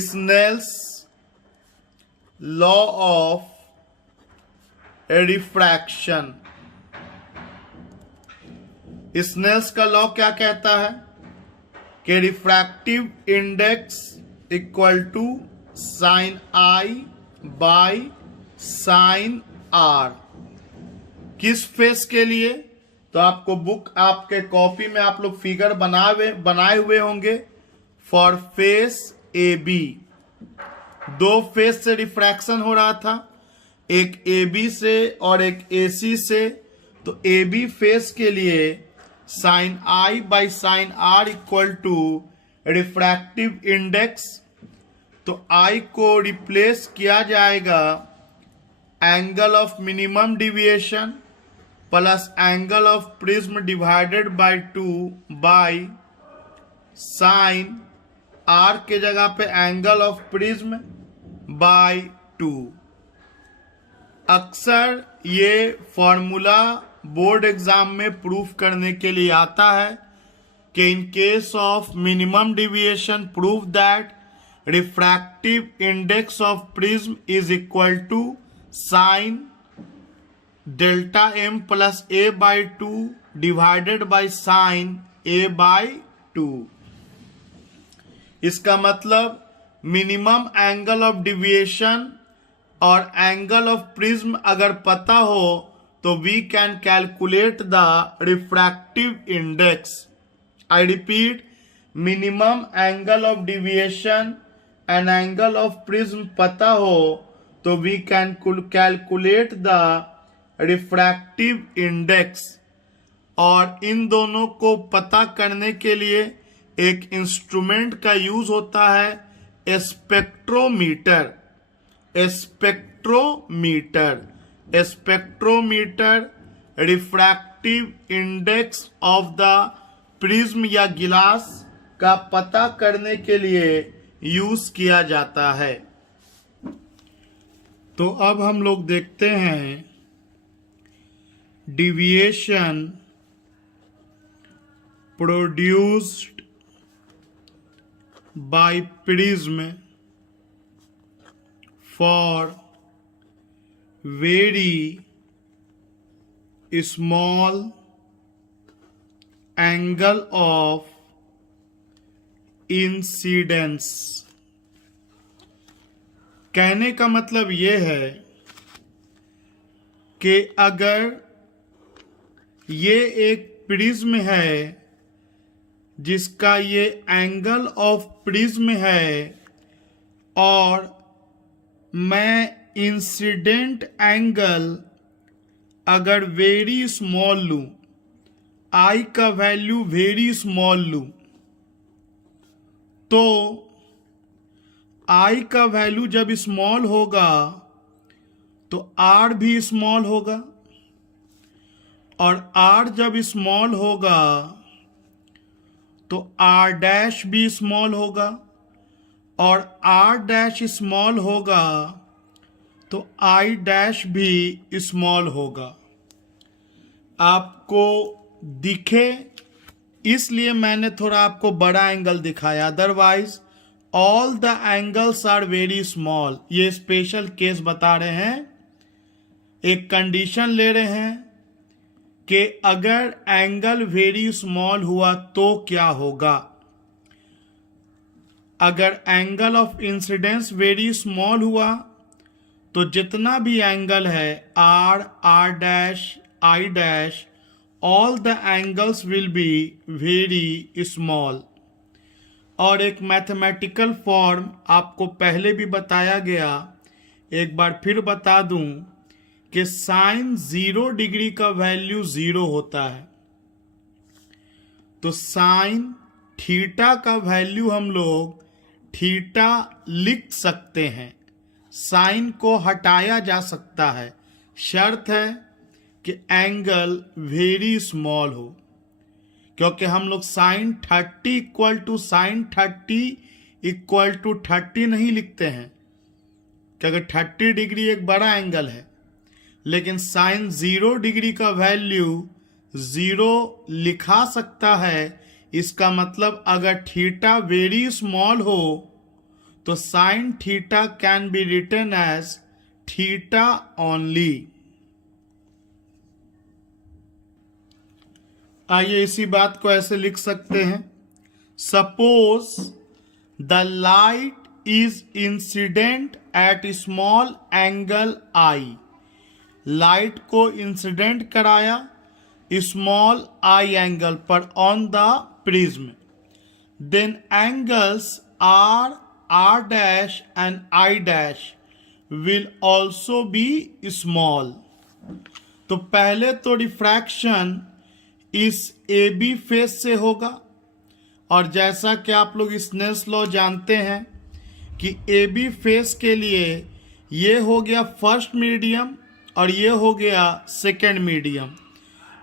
Snell's law of refraction, Snell's का लॉ क्या कहता है कि refractive index equal to sine I by sine R. किस फेस के लिए? तो आपको बुक आपके कॉपी में आप लोग फिगर बनाए हुए होंगे फॉर फेस ए बी। दो फेस से रिफ्रैक्शन हो रहा था, एक AB से और एक AC से, तो AB फेस के लिए sine I by sine R equal to refractive index, तो I को रिप्लेस किया जाएगा angle of minimum deviation plus angle of prism divided by 2 by sine R के जगह पे एंगल ऑफ प्रिज्म बाय 2। अक्सर ये फॉर्मूला बोर्ड एग्जाम में प्रूफ करने के लिए आता है कि in case of minimum deviation proof that refractive index of prism is equal to sine delta m plus A by 2 divided by sine A by 2। इसका मतलब मिनिमम एंगल ऑफ डिविएशन और एंगल ऑफ प्रिज्म अगर पता हो तो we can calculate the refractive index. I repeat, minimum angle of deviation and angle of prism पता हो तो we can calculate the refractive index. और इन दोनों को पता करने के लिए एक इंस्ट्रूमेंट का यूज होता है spectrometer. Spectrometer refractive index of the prism या गिलास का पता करने के लिए यूज किया जाता है। तो अब हम लोग देखते हैं deviation produced by prism for very small angle of incidence। कहने का मतलब यह है कि अगर ये एक प्रिज्म है जिसका ये एंगल ऑफ प्रिज्म है और मैं इंसिडेंट एंगल अगर वेरी स्मॉल लूं, आई का वैल्यू वेरी स्मॉल लूं, तो आई का वैल्यू जब स्मॉल होगा तो आर भी स्मॉल होगा, और आर जब स्मॉल होगा तो आर डैश भी स्मॉल होगा, और आर डैश स्मॉल होगा तो आई डैश भी स्मॉल होगा। आपको दिखे इसलिए मैंने थोड़ा आपको बड़ा एंगल दिखाया, otherwise all the angles are very small. ये स्पेशल केस बता रहे हैं, एक कंडीशन ले रहे हैं कि अगर एंगल वेरी स्मॉल हुआ तो क्या होगा। अगर angle of incidence very small हुआ तो जितना भी एंगल है R, R dash, I dash, all the angles will be very small. और एक मैथमेटिकल फॉर्म आपको पहले भी बताया गया, एक बार फिर बता दूं कि साइन 0 डिग्री का वैल्यू 0 होता है, तो साइन थीटा का वैल्यू हम लोग थीटा लिख सकते हैं। साइन को हटाया जा सकता है, शर्त है कि एंगल वेरी स्मॉल हो, क्योंकि हम लोग sine 30 equal to sine 30 equal to 30 नहीं लिखते हैं, क्योंकि 30 डिग्री एक बड़ा एंगल है, लेकिन साइन 0 डिग्री का वैल्यू 0 लिखा सकता है। इसका मतलब अगर थीटा वेरी स्मॉल हो तो sine theta can be written as theta only. आइए इसी बात को ऐसे लिख सकते हैं, suppose the light is incident at small angle I. Light को इंसिडेंट कराया स्मॉल आई एंगल पर on the prism, then angles R, R dash and I dash will also be small. तो पहले तो रिफ्रैक्शन इस ए बी फेस से होगा, और जैसा कि आप लोग स्नेल्स लॉ जानते हैं कि ए बी फेस के लिए ये हो गया फर्स्ट मीडियम और ये हो गया सेकेंड मीडियम।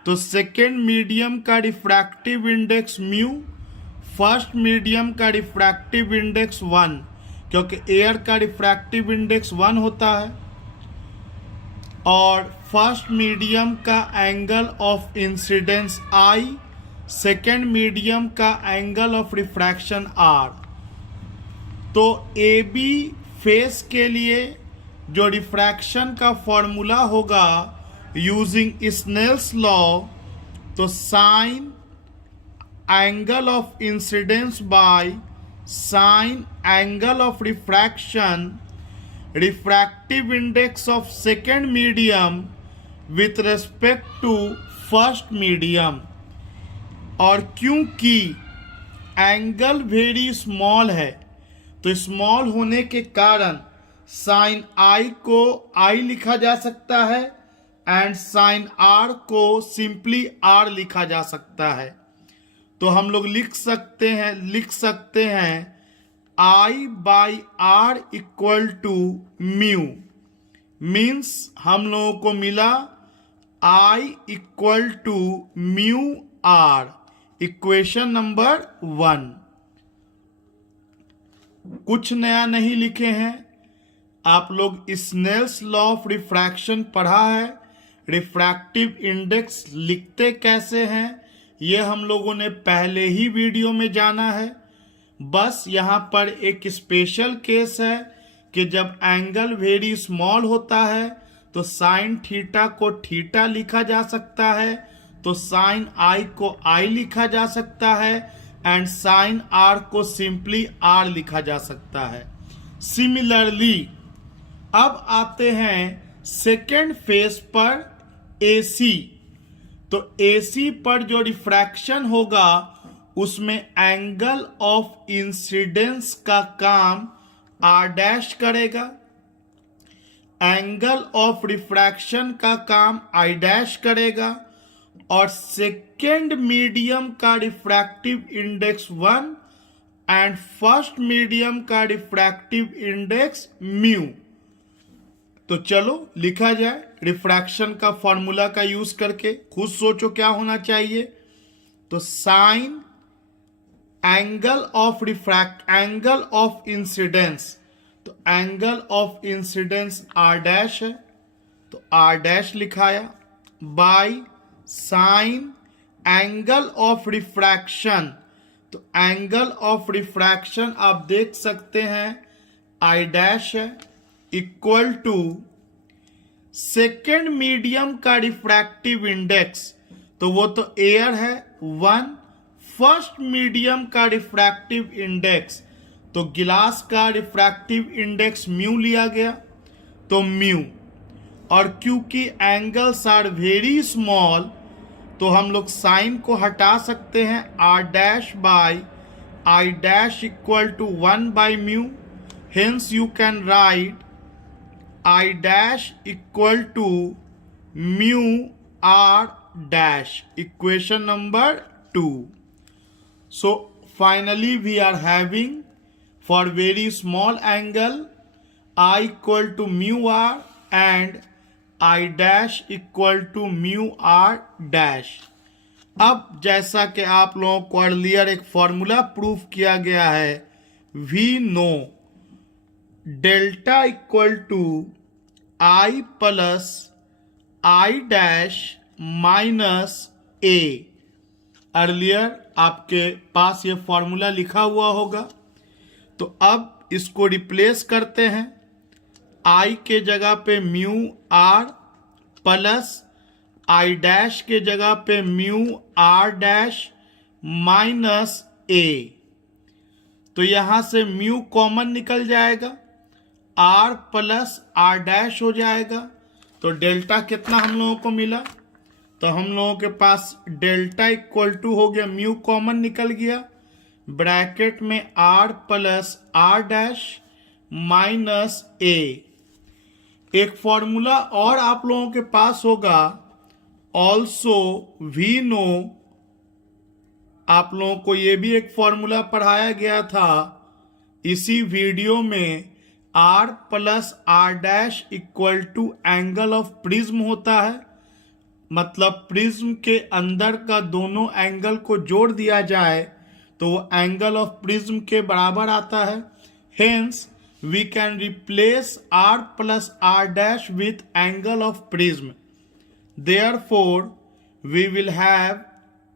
तो सेकेंड मीडियम का refractive index mu, first medium का रिफ्रैक्टिव इंडेक्स 1, क्योंकि एयर का रिफ्रैक्टिव इंडेक्स 1 होता है, और फर्स्ट मीडियम का angle of incidence I, second medium का एंगल ऑफ रिफ्रैक्शन आर। तो ए बी फेस के लिए जो रिफ्रैक्शन का फॉर्मूला होगा यूजिंग स्नेल्स लॉ, तो sine angle of incidence by sine angle of refraction, refractive index of second medium with respect to first medium. और क्योंकि angle very small है, तो स्मॉल होने के कारण साइन आई को आई लिखा जा सकता है एंड साइन आर को सिंपली आर लिखा जा सकता है। तो हम लोग लिख सकते हैं I by R equal to mu. Means हम लोगों को मिला I equal to mu R, equation number 1। कुछ नया नहीं लिखे हैं, आप लोग स्नेल्स लॉ ऑफ रिफ्रैक्शन पढ़ा है। रिफ्रैक्टिव इंडेक्स लिखते कैसे हैं ये हम लोगों ने पहले ही वीडियो में जाना है। बस यहाँ पर एक स्पेशल केस है कि जब एंगल वेरी स्मॉल होता है तो साइन थीटा को थीटा लिखा जा सकता है, तो साइन आई को आई लिखा जा सकता है एंड साइन आर को सिंपली आर लिखा जा सकता है। सिमिलरली अब आते हैं सेकेंड फेस पर AC। तो AC पर जो रिफ्रैक्शन होगा उसमें एंगल ऑफ इंसिडेंस का काम R डैश करेगा, एंगल ऑफ रिफ्रैक्शन का काम I डैश करेगा, और सेकेंड मीडियम का refractive index 1 and first medium का रिफ्रैक्टिव इंडेक्स म्यू। तो चलो लिखा जाए रिफ्रैक्शन का फॉर्मूला का यूज करके। खुद सोचो क्या होना चाहिए। तो साइन एंगल ऑफ इंसिडेंस, तो angle of incidence R dash है, तो R डैश लिखाया, bye sine angle of refraction, तो एंगल ऑफ रिफ्रैक्शन आप देख सकते हैं I डैश है, इक्वल टू सेकेंड मीडियम का रिफ्रैक्टिव इंडेक्स, तो वो तो एयर है 1, फर्स्ट मीडियम का रिफ्रैक्टिव इंडेक्स, तो गिलास का रिफ्रैक्टिव इंडेक्स म्यू लिया गया, तो म्यू। और क्योंकि एंगल्स आर वेरी स्मॉल तो हम लोग साइन को हटा सकते हैं, R dash by I dash equal to 1 by mu. Hence you can write I dash equal to mu R dash, equation number 2। So finally we are having for very small angle I equal to mu R and I dash equal to mu R dash। अब जैसा कि आप लोगों को earlier एक formula proof किया गया है, we know delta equal to I plus I dash minus A। Earlier आपके पास ये फॉर्मूला लिखा हुआ होगा, तो अब इसको रिप्लेस करते हैं। I के जगह पे mu R plus I dash के जगह पे mu R dash minus A। तो यहां से म्यू कॉमन निकल जाएगा, R प्लस R डैश हो जाएगा। तो डेल्टा कितना हम लोगों को मिला, तो हम लोगों के पास डेल्टा इक्वल टू हो गया, म्यू कॉमन निकल गया, ब्रैकेट में R plus R dash minus A। एक फॉर्मूला और आप लोगों के पास होगा, ऑल्सो वी नो, आप लोगों को ये भी एक फॉर्मूला पढ़ाया गया था इसी वीडियो में, R plus R dash equal to angle of prism होता है। मतलब प्रिज्म के अंदर का दोनों एंगल को जोड़ दिया जाए तो वो एंगल ऑफ प्रिज्म के बराबर आता है। Hence we can replace R plus R dash with angle of prism. Therefore we will have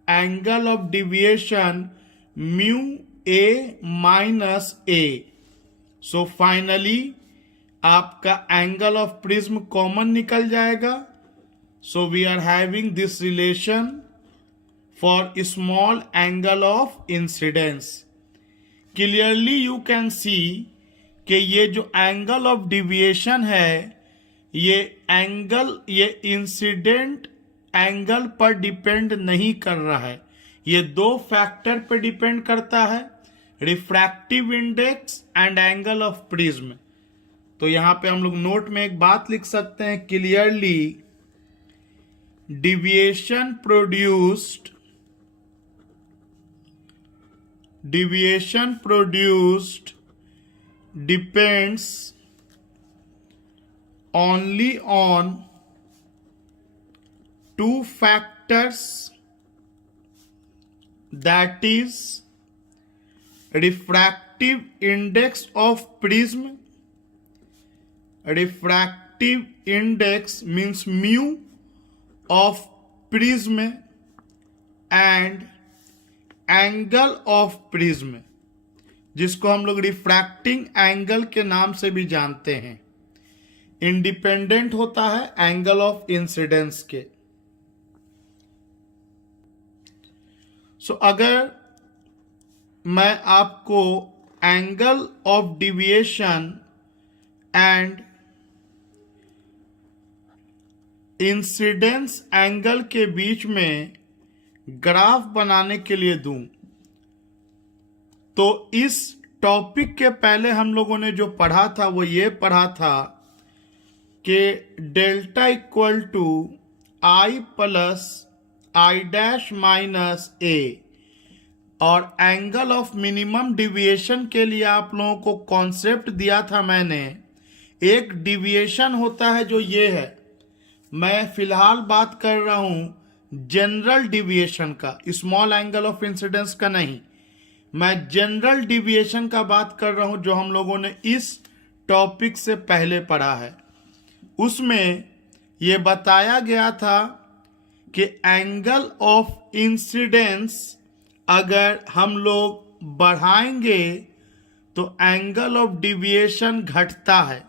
angle of deviation mu a minus a। So finally आपका एंगल ऑफ प्रिज्म कॉमन निकल जाएगा। So we are having this relation for small angle of incidence. Clearly you can see कि ये जो angle of deviation है ये incident angle पर depend नहीं कर रहा है, ये दो फैक्टर पर डिपेंड करता है, refractive index and angle of prism. तो यहां पे हम लोग नोट में एक बात लिख सकते हैं, clearly deviation produced depends only on two factors, that is refractive index of prism. Refractive index means mu of prism and angle of prism, जिसको हम लोग रिफ्रैक्टिंग एंगल के नाम से भी जानते हैं, इंडिपेंडेंट होता है एंगल ऑफ इंसिडेंस के। सो अगर मैं आपको angle of deviation and incidence angle के बीच में ग्राफ बनाने के लिए दूं, तो इस टॉपिक के पहले हम लोगों ने जो पढ़ा था वो ये पढ़ा था कि delta equal to I plus I dash minus A, और एंगल ऑफ मिनिमम डिविएशन के लिए आप लोगों को कॉन्सेप्ट दिया था मैंने। एक डिविएशन होता है जो ये है, मैं फिलहाल बात कर रहा हूं जनरल डिविएशन का, स्मॉल एंगल ऑफ इंसिडेंस का नहीं, मैं जनरल डिविएशन का बात कर रहा हूं जो हम लोगों ने इस टॉपिक से पहले पढ़ा है। उसमें यह बताया गया था कि एंगल ऑफ इंसिडेंस अगर हम लोग बढ़ाएंगे तो एंगल ऑफ डिविएशन घटता है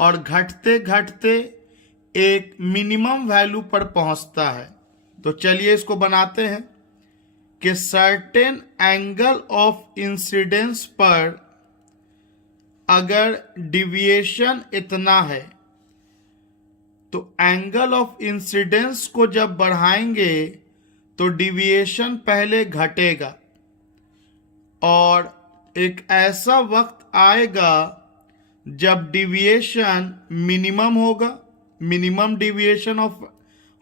और घटते घटते एक मिनिमम वैल्यू पर पहुंचता है। तो चलिए इसको बनाते हैं कि सर्टेन एंगल ऑफ इंसिडेंस पर अगर डिविएशन इतना है तो एंगल ऑफ इंसिडेंस को जब बढ़ाएंगे तो डिविएशन पहले घटेगा और एक ऐसा वक्त आएगा जब डिविएशन मिनिमम होगा, मिनिमम डिविएशन ऑफ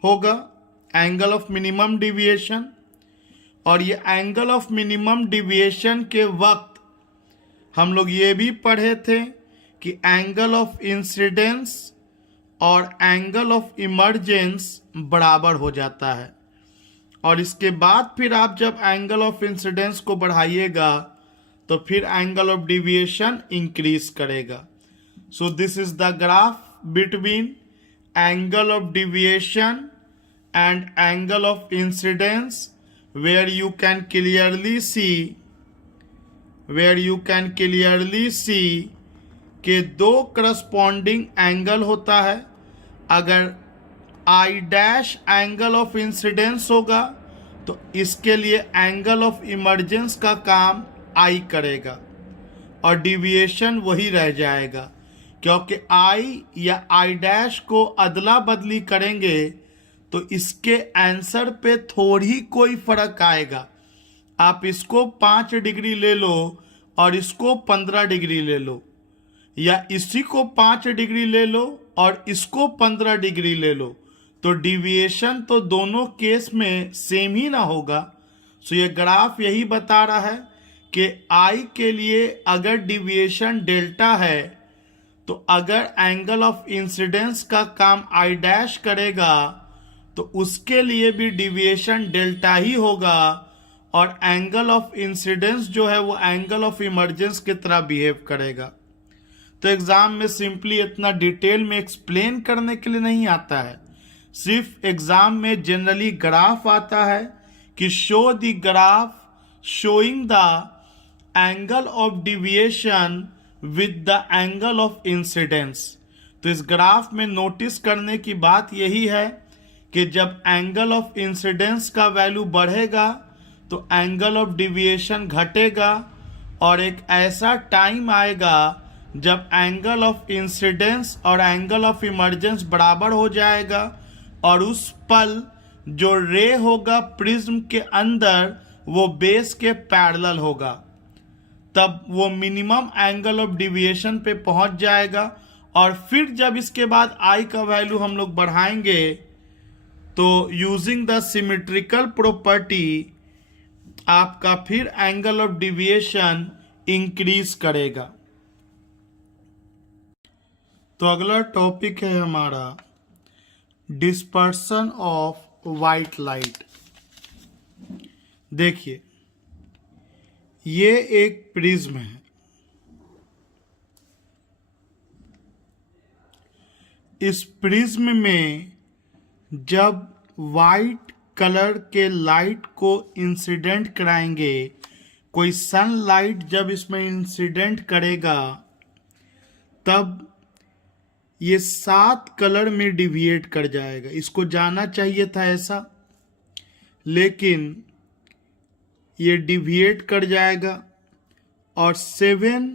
होगा, एंगल ऑफ मिनिमम डिविएशन। और ये एंगल ऑफ मिनिमम डिविएशन के वक्त हम लोग ये भी पढ़े थे कि एंगल ऑफ इंसिडेंस और एंगल ऑफ इमर्जेंस बराबर हो जाता है, और इसके बाद फिर आप जब एंगल ऑफ इंसिडेंस को बढ़ाइएगा तो फिर एंगल ऑफ डिविएशन इंक्रीज करेगा। सो this is the graph between angle of deviation and angle of incidence, where you can clearly see कि दो करस्पॉन्डिंग एंगल होता है। अगर I dash angle of incidence होगा तो इसके लिए एंगल ऑफ इमर्जेंस का काम आई करेगा और डिविएशन वही रह जाएगा, क्योंकि आई या आई डैश को अदला बदली करेंगे तो इसके आंसर पे थोड़ी कोई फर्क आएगा। आप इसको 5 डिग्री ले लो और इसको 15 डिग्री ले लो, या इसी को 5 डिग्री ले लो और इसको 15 डिग्री ले लो तो डिविएशन तो दोनों केस में सेम ही ना होगा। सो ये ग्राफ यही बता रहा है कि आई के लिए अगर डिविएशन डेल्टा है तो अगर एंगल ऑफ इंसिडेंस का काम आई डैश करेगा तो उसके लिए भी डिविएशन डेल्टा ही होगा और एंगल ऑफ इंसिडेंस जो है वो एंगल ऑफ इमर्जेंस की तरह बिहेव करेगा। तो एग्जाम में सिंपली इतना डिटेल में एक्सप्लेन करने के लिए नहीं आता है, सिर्फ एग्जाम में जनरली ग्राफ आता है कि show the graph showing the angle of deviation with the angle of incidence. तो इस ग्राफ में नोटिस करने की बात यही है कि जब एंगल ऑफ इंसिडेंस का वैल्यू बढ़ेगा तो एंगल ऑफ डिविएशन घटेगा और एक ऐसा टाइम आएगा जब एंगल ऑफ इंसिडेंस और एंगल ऑफ इमर्जेंस बराबर हो जाएगा और उस पल जो रे होगा प्रिज्म के अंदर वो बेस के पैरेलल होगा, तब वो मिनिमम एंगल ऑफ डिविएशन पे पहुंच जाएगा। और फिर जब इसके बाद आई का वैल्यू हम लोग बढ़ाएंगे तो यूजिंग द सिमेट्रिकल प्रॉपर्टी आपका फिर एंगल ऑफ डिविएशन इंक्रीज करेगा। तो अगला टॉपिक है हमारा डिस्पर्सन ऑफ वाइट लाइट। देखिए ये एक प्रिज्म है, इस प्रिज्म में जब वाइट कलर के लाइट को इंसिडेंट कराएंगे, कोई सनलाइट जब इसमें इंसिडेंट करेगा तब ये 7 कलर में डिविएट कर जाएगा। इसको जाना चाहिए था ऐसा, लेकिन ये डिविएट कर जाएगा और 7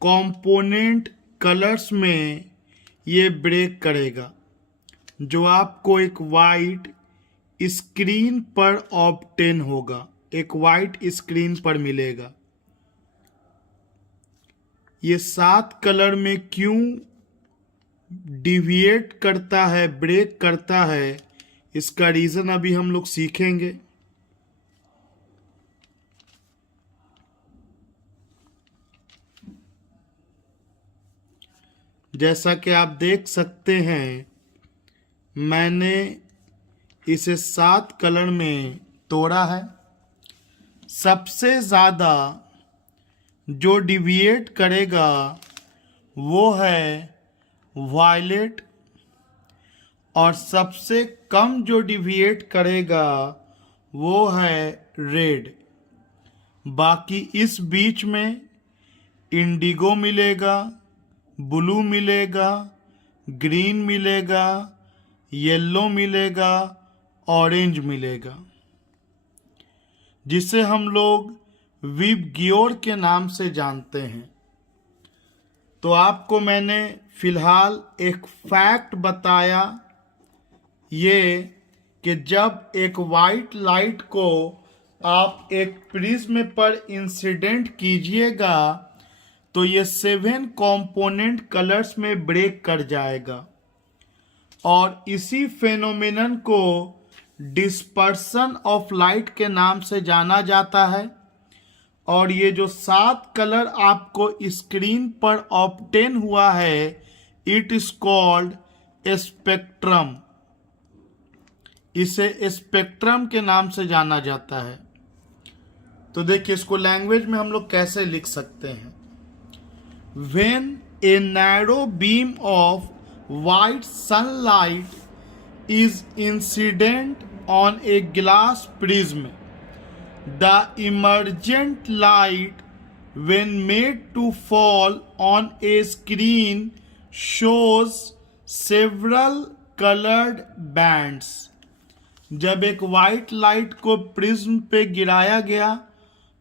कंपोनेंट कलर्स में ये ब्रेक करेगा, जो आपको एक वाइट स्क्रीन पर ऑब्टेन होगा, एक वाइट स्क्रीन पर मिलेगा। ये 7 कलर में क्यों डिविएट करता है, ब्रेक करता है, इसका रीजन अभी हम लोग सीखेंगे। जैसा कि आप देख सकते हैं मैंने इसे 7 कलर में तोड़ा है। सबसे ज़्यादा जो डिविएट करेगा वो है वायलेट और सबसे कम जो डिविएट करेगा वो है रेड। बाकी इस बीच में इंडिगो मिलेगा, ब्लू मिलेगा, ग्रीन मिलेगा, येलो मिलेगा, ऑरेंज मिलेगा, जिसे हम लोग विबग्योर के नाम से जानते हैं। तो आपको मैंने फिलहाल एक फैक्ट बताया ये कि जब एक वाइट लाइट को आप एक प्रिज्म पर इंसिडेंट कीजिएगा तो ये 7 कंपोनेंट कलर्स में ब्रेक कर जाएगा और इसी फेनोमेनन को डिस्पर्सन ऑफ लाइट के नाम से जाना जाता है। और ये जो 7 कलर आपको स्क्रीन पर ऑब्टेन हुआ है इट इज कॉल्ड स्पेक्ट्रम, इसे स्पेक्ट्रम के नाम से जाना जाता है। तो देखिए इसको लैंग्वेज में हम लोग कैसे लिख सकते हैं। When a narrow beam of white sunlight is incident on a glass prism, the emergent light when made to fall on a screen shows several colored bands। जब एक वाइट लाइट को प्रिज्म पे गिराया गया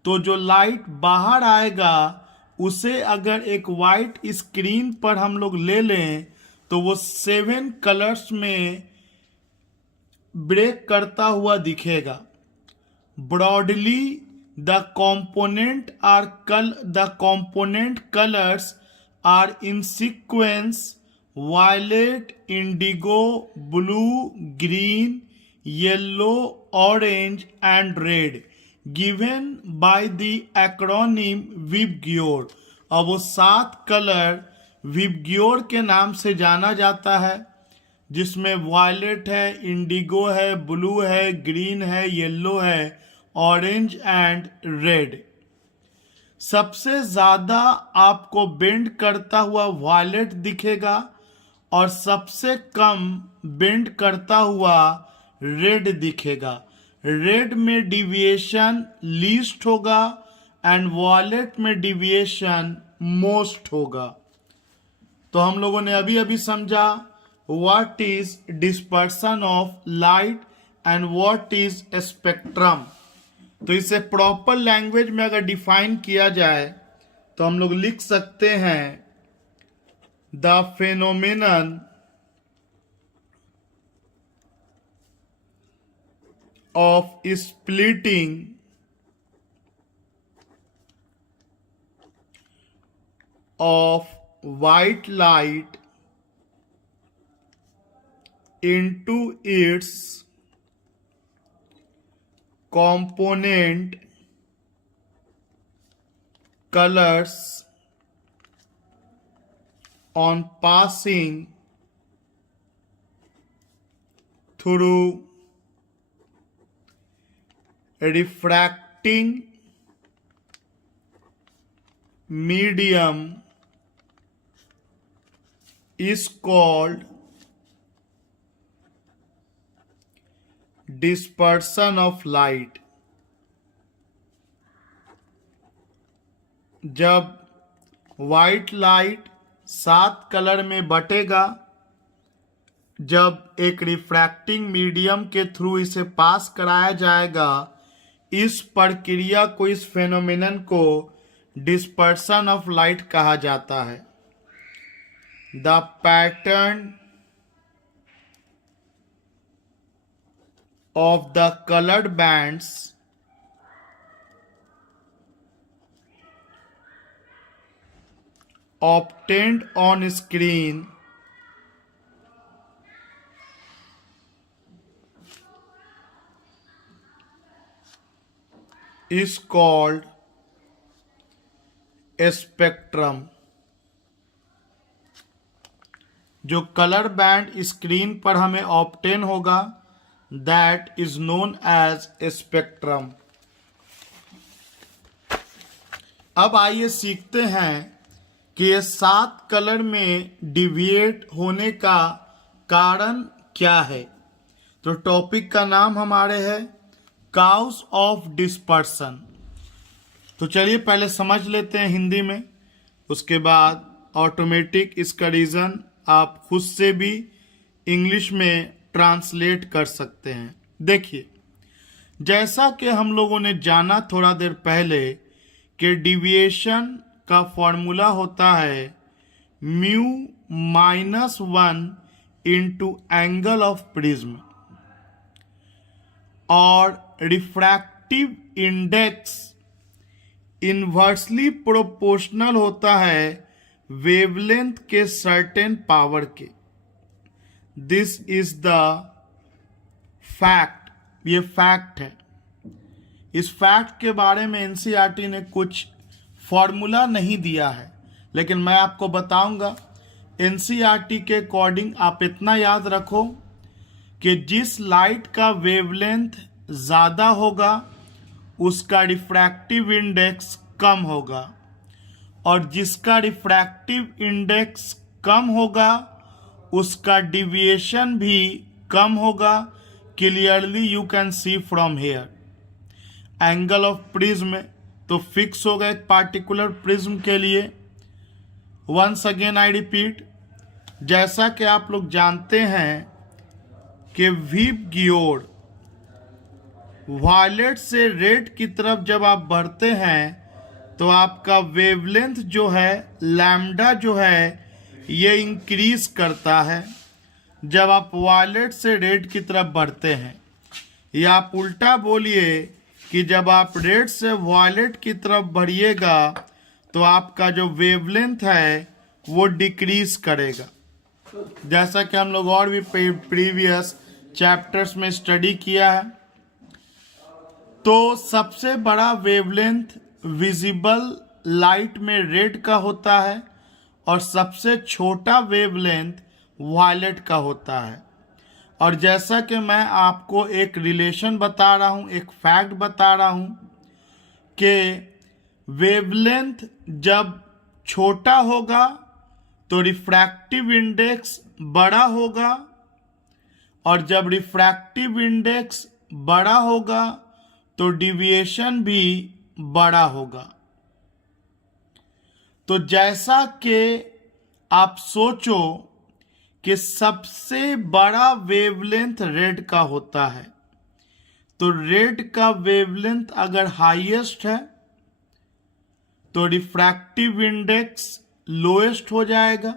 तो जो लाइट बाहर आएगा उसे अगर एक वाइट स्क्रीन पर हम लोग ले लें तो वो 7 कलर्स में ब्रेक करता हुआ दिखेगा। Broadly the component colors are in sequence violet, indigo, blue, green, yellow, orange and red given by the acronym VIBGYOR. और वो 7 कलर विबग्योर के नाम से जाना जाता है, जिसमें वायलेट है, इंडिगो है, ब्लू है, ग्रीन है, येलो है, ऑरेंज एंड रेड। सबसे ज्यादा आपको बेंड करता हुआ वायलेट दिखेगा और सबसे कम बेंड करता हुआ रेड दिखेगा। रेड में डिविएशन लीस्ट होगा एंड वायलेट में डिविएशन मोस्ट होगा। तो हम लोगों ने अभी अभी समझा what is dispersion of light and what is spectrum. तो इसे प्रॉपर लैंग्वेज में अगर डिफाइन किया जाए तो हम लोग लिख सकते हैं the phenomenon of splitting of white light into its component colors on passing through refracting medium is called dispersion of light। जब व्हाइट लाइट 7 कलर में बटेगा, जब एक रिफ्रैक्टिंग मीडियम के थ्रू इसे पास कराया जाएगा, इस प्रक्रिया को, इस फेनोमेनन को डिस्पर्सन ऑफ लाइट कहा जाता है। The pattern of the colored bands obtained on screen is called spectrum। जो कलर बैंड स्क्रीन पर हमें ऑब्टेन होगा, that is known as spectrum. अब आइए सीखते हैं कि ये 7 कलर में डिविएट होने का कारण क्या है। तो टॉपिक का नाम हमारे है काउज ऑफ डिस्पर्सन। तो चलिए पहले समझ लेते हैं हिंदी में, उसके बाद ऑटोमेटिक इसका रीजन आप खुद से भी इंग्लिश में ट्रांसलेट कर सकते हैं। देखिए, जैसा कि हम लोगों ने जाना थोड़ा देर पहले कि डिविएशन का फॉर्मूला होता है mu -1 into angle of prism, और रिफ्रैक्टिव इंडेक्स इन्वर्सली प्रोपोर्शनल होता है वेवलेंथ के सर्टेन पावर के। दिस इज द फैक्ट, ये फैक्ट है। इस फैक्ट के बारे में एनसीईआरटी ने कुछ फॉर्मूला नहीं दिया है, लेकिन मैं आपको बताऊंगा। एनसीईआरटी के अकॉर्डिंग आप इतना याद रखो कि जिस लाइट का वेवलेंथ ज़्यादा होगा उसका रिफ्रैक्टिव इंडेक्स कम होगा, और जिसका रिफ्रैक्टिव इंडेक्स कम होगा उसका डिविएशन भी कम होगा। Clearly you can see from here. Angle of prism तो फिक्स होगा एक पार्टिकुलर प्रिज्म के लिए। वंस अगेन आई रिपीट, जैसा कि आप लोग जानते हैं कि विबग्योर वायलेट से रेड की तरफ जब आप बढ़ते हैं तो आपका वेवलेंथ जो है, लैम्डा जो है, ये इंक्रीज करता है जब आप वायलेट से रेड की तरफ बढ़ते हैं। या आप उल्टा बोलिए कि जब आप रेड से वायलेट की तरफ बढ़िएगा तो आपका जो वेवलेंथ है वो डिक्रीज करेगा। जैसा कि हम लोग और भी प्रीवियस चैप्टर्स में स्टडी किया है। तो सबसे बड़ा वेवलेंथ विजिबल लाइट में रेड का होता है और सबसे छोटा वेवलेंथ वायलेट का होता है। और जैसा कि मैं आपको एक रिलेशन बता रहा हूँ, एक फैक्ट बता रहा हूँ कि वेवलेंथ जब छोटा होगा तो रिफ्रैक्टिव इंडेक्स बड़ा होगा, और जब रिफ्रैक्टिव इंडेक्स बड़ा होगा तो डिविएशन भी बड़ा होगा। तो जैसा कि आप सोचो कि सबसे बड़ा वेवलेंथ रेड का होता है, तो रेड का वेवलेंथ अगर हाईएस्ट है तो रिफ्रैक्टिव इंडेक्स लोएस्ट हो जाएगा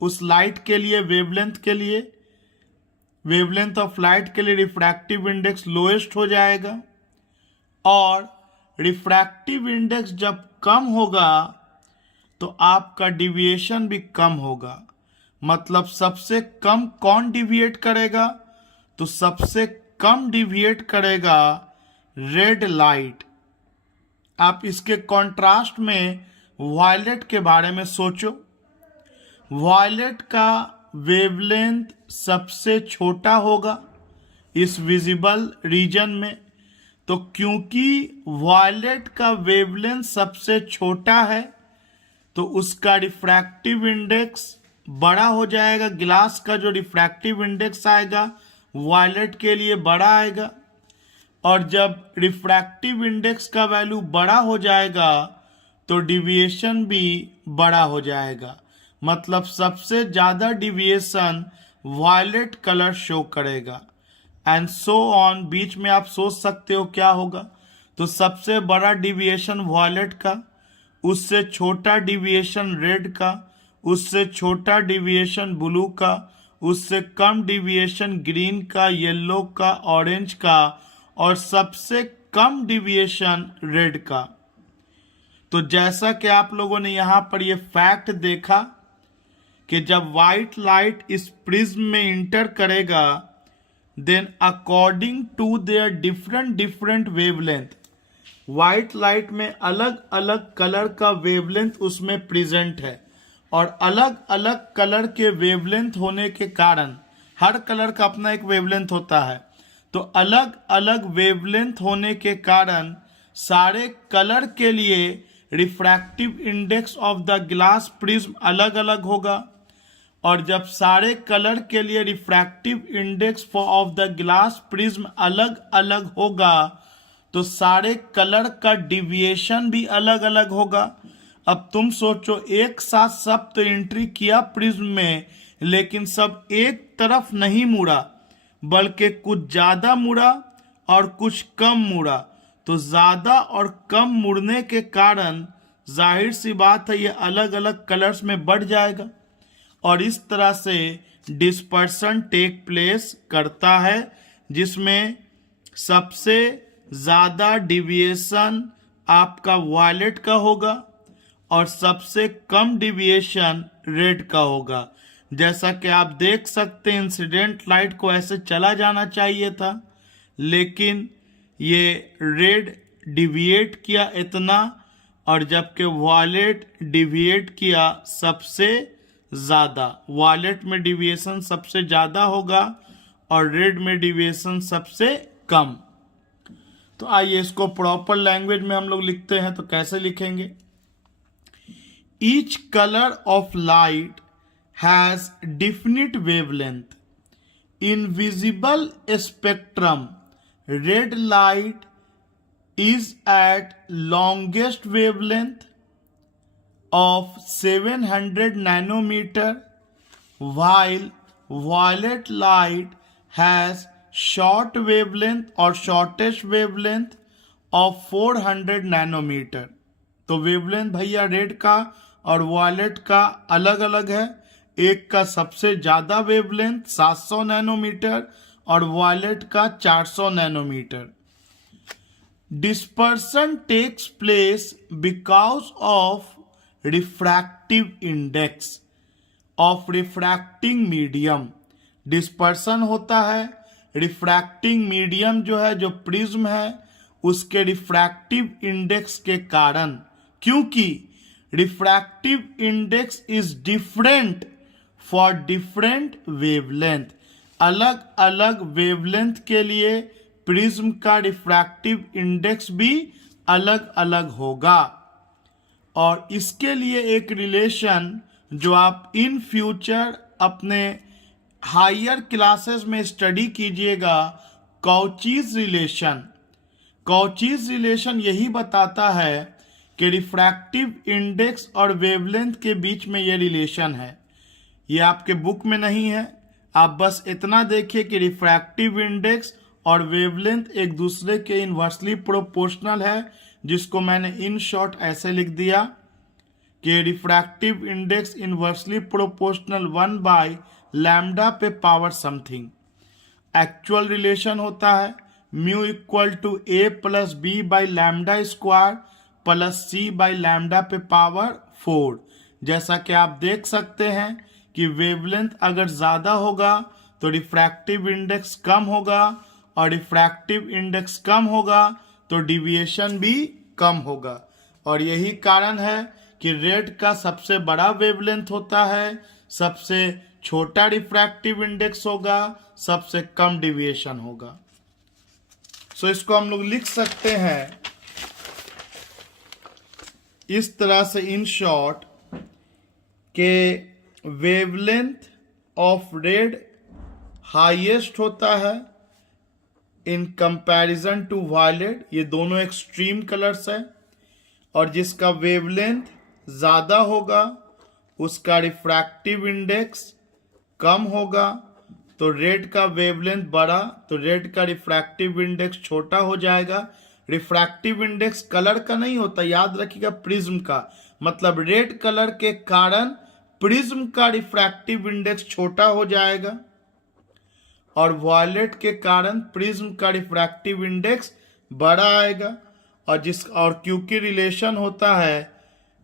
उस लाइट के लिए, वेवलेंथ के लिए, वेवलेंथ ऑफ लाइट के लिए रिफ्रैक्टिव इंडेक्स लोएस्ट हो जाएगा। और रिफ्रैक्टिव इंडेक्स जब कम होगा तो आपका डिविएशन भी कम होगा। मतलब सबसे कम कौन डिविएट करेगा? तो सबसे कम डिविएट करेगा रेड लाइट। आप इसके कॉन्ट्रास्ट में वायलेट के बारे में सोचो। वायलेट का वेवलेंथ सबसे छोटा होगा इस विजिबल रीजन में। तो क्योंकि वायलेट का वेवलेंथ सबसे छोटा है तो उसका रिफ्रैक्टिव इंडेक्स बड़ा हो जाएगा। ग्लास का जो रिफ्रैक्टिव इंडेक्स आएगा वायलेट के लिए बड़ा आएगा, और जब रिफ्रैक्टिव इंडेक्स का वैल्यू बड़ा हो जाएगा तो डिविएशन भी बड़ा हो जाएगा। मतलब सबसे ज़्यादा डिविएशन वायलेट कलर शो करेगा, एंड सो ऑन। बीच में आप सोच सकते हो क्या होगा। तो सबसे बड़ा डिविएशन वायलेट का, उससे छोटा डिविएशन रेड का, उससे छोटा डिविएशन ब्लू का, उससे कम डिविएशन ग्रीन का, येलो का, ऑरेंज का, और सबसे कम डिविएशन रेड का। तो जैसा कि आप लोगों ने यहाँ पर ये फैक्ट देखा कि जब वाइट लाइट इस प्रिज्म में इंटर करेगा, then according to their different wavelength, white light में अलग अलग कलर का वेवलेंथ उसमें प्रेजेंट है, और अलग अलग कलर के वेवलेंथ होने के कारण, हर कलर का अपना एक वेवलेंथ होता है, तो अलग अलग वेवलेंथ होने के कारण सारे कलर के लिए refractive index of the glass prism अलग अलग होगा। और जब सारे कलर के लिए refractive index of the glass prism अलग अलग होगा तो सारे कलर का डिविएशन भी अलग अलग होगा। अब तुम सोचो, एक साथ सब तो एंट्री किया प्रिज्म में, लेकिन सब एक तरफ नहीं मुड़ा, बल्कि कुछ ज़्यादा मुड़ा और कुछ कम मुड़ा। तो ज़्यादा और कम मुड़ने के कारण जाहिर सी बात है ये अलग अलग कलर्स में बढ़ जाएगा, और इस तरह से डिस्पर्सन टेक प्लेस करता है, जिसमें सबसे ज़्यादा डिविएशन आपका वायलेट का होगा और सबसे कम डिविएशन रेड का होगा। जैसा कि आप देख सकते हैं, इंसिडेंट लाइट को ऐसे चला जाना चाहिए था, लेकिन ये रेड डिविएट किया इतना, और जबकि वायलेट डिविएट किया सबसे ज़्यादा। वायलेट में डिविएशन सबसे ज़्यादा होगा और रेड में डिविएशन सबसे कम। तो आइए इसको प्रॉपर लैंग्वेज में हम लोग लिखते हैं। तो कैसे लिखेंगे? Each colour of light has definite wavelength. In visible spectrum red light is at longest wavelength of 700 nanometer, while violet light has short wavelength or shortest wavelength of 400 nanometer। तो wavelength भैया रेड का और violet का अलग अलग है। एक का सबसे ज़्यादा वेवलेंथ 700 नैनोमीटर और वायलेट का 400 nanometre. Dispersion takes place because of refractive index। Of refracting medium. Dispersion होता है रिफ्रैक्टिंग मीडियम जो है, जो प्रिज्म है, उसके रिफ्रैक्टिव इंडेक्स के कारण, क्योंकि refractive index is different for different wavelength. अलग अलग वेवलेंथ के लिए प्रिज्म का रिफ्रैक्टिव इंडेक्स भी अलग अलग होगा। और इसके लिए एक रिलेशन जो आप इन फ्यूचर अपने हायर क्लासेस में स्टडी कीजिएगा, कॉचीज रिलेशन। कॉचीज रिलेशन यही बताता है कि रिफ्रैक्टिव इंडेक्स और वेवलेंथ के बीच में ये रिलेशन है। ये आपके बुक में नहीं है, आप बस इतना देखिए कि रिफ्रैक्टिव इंडेक्स और वेवलेंथ एक दूसरे के इन्वर्सली प्रोपोर्शनल है, जिसको मैंने इन शॉर्ट ऐसे लिख दिया कि रिफ्रैक्टिव इंडेक्स इन्वर्सली प्रोपोर्शनल 1/λ पे पावर समथिंग। एक्चुअल रिलेशन होता है mu equal to A plus B by lambda square plus C by lambda पे पावर 4। जैसा कि आप देख सकते हैं कि वेवलेंथ अगर ज़्यादा होगा तो रिफ्रैक्टिव इंडेक्स कम होगा, और रिफ्रैक्टिव इंडेक्स कम होगा तो डिविएशन भी कम होगा। और यही कारण है कि रेड का सबसे बड़ा वेवलेंथ होता है, सबसे छोटा रिफ्रैक्टिव इंडेक्स होगा, सबसे कम डिविएशन होगा। सो इसको हम लोग लिख सकते हैं इस तरह से इन शॉर्ट के वेवलेंथ ऑफ रेड हाईएस्ट होता है इन कंपैरिजन टू वायलेट। ये दोनों एक्सट्रीम कलर्स है, और जिसका वेवलेंथ ज़्यादा होगा उसका रिफ्रैक्टिव इंडेक्स कम होगा। तो रेड का वेवलेंथ बड़ा तो रेड का रिफ्रैक्टिव इंडेक्स छोटा हो जाएगा। रिफ्रैक्टिव इंडेक्स कलर का नहीं होता, याद रखिएगा, प्रिज्म का। मतलब रेड कलर के कारण प्रिज्म का रिफ्रैक्टिव इंडेक्स छोटा हो जाएगा, और वॉयलेट के कारण प्रिज्म का रिफ्रैक्टिव इंडेक्स बड़ा आएगा। और क्योंकि रिलेशन होता है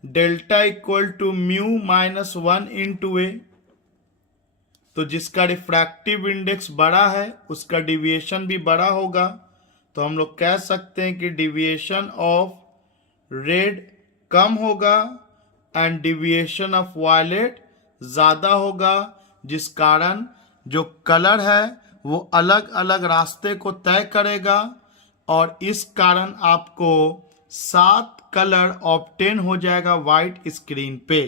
delta equal to mu minus 1 into A, तो जिसका रिफ्रैक्टिव इंडेक्स बड़ा है उसका डिविएशन भी बड़ा होगा। तो हम लोग कह सकते हैं कि डिविएशन ऑफ रेड कम होगा एंड डिविएशन ऑफ वायलेट ज़्यादा होगा, जिस कारण जो कलर है वो अलग अलग रास्ते को तय करेगा, और इस कारण आपको 7 कलर ऑब्टेन हो जाएगा वाइट स्क्रीन पे।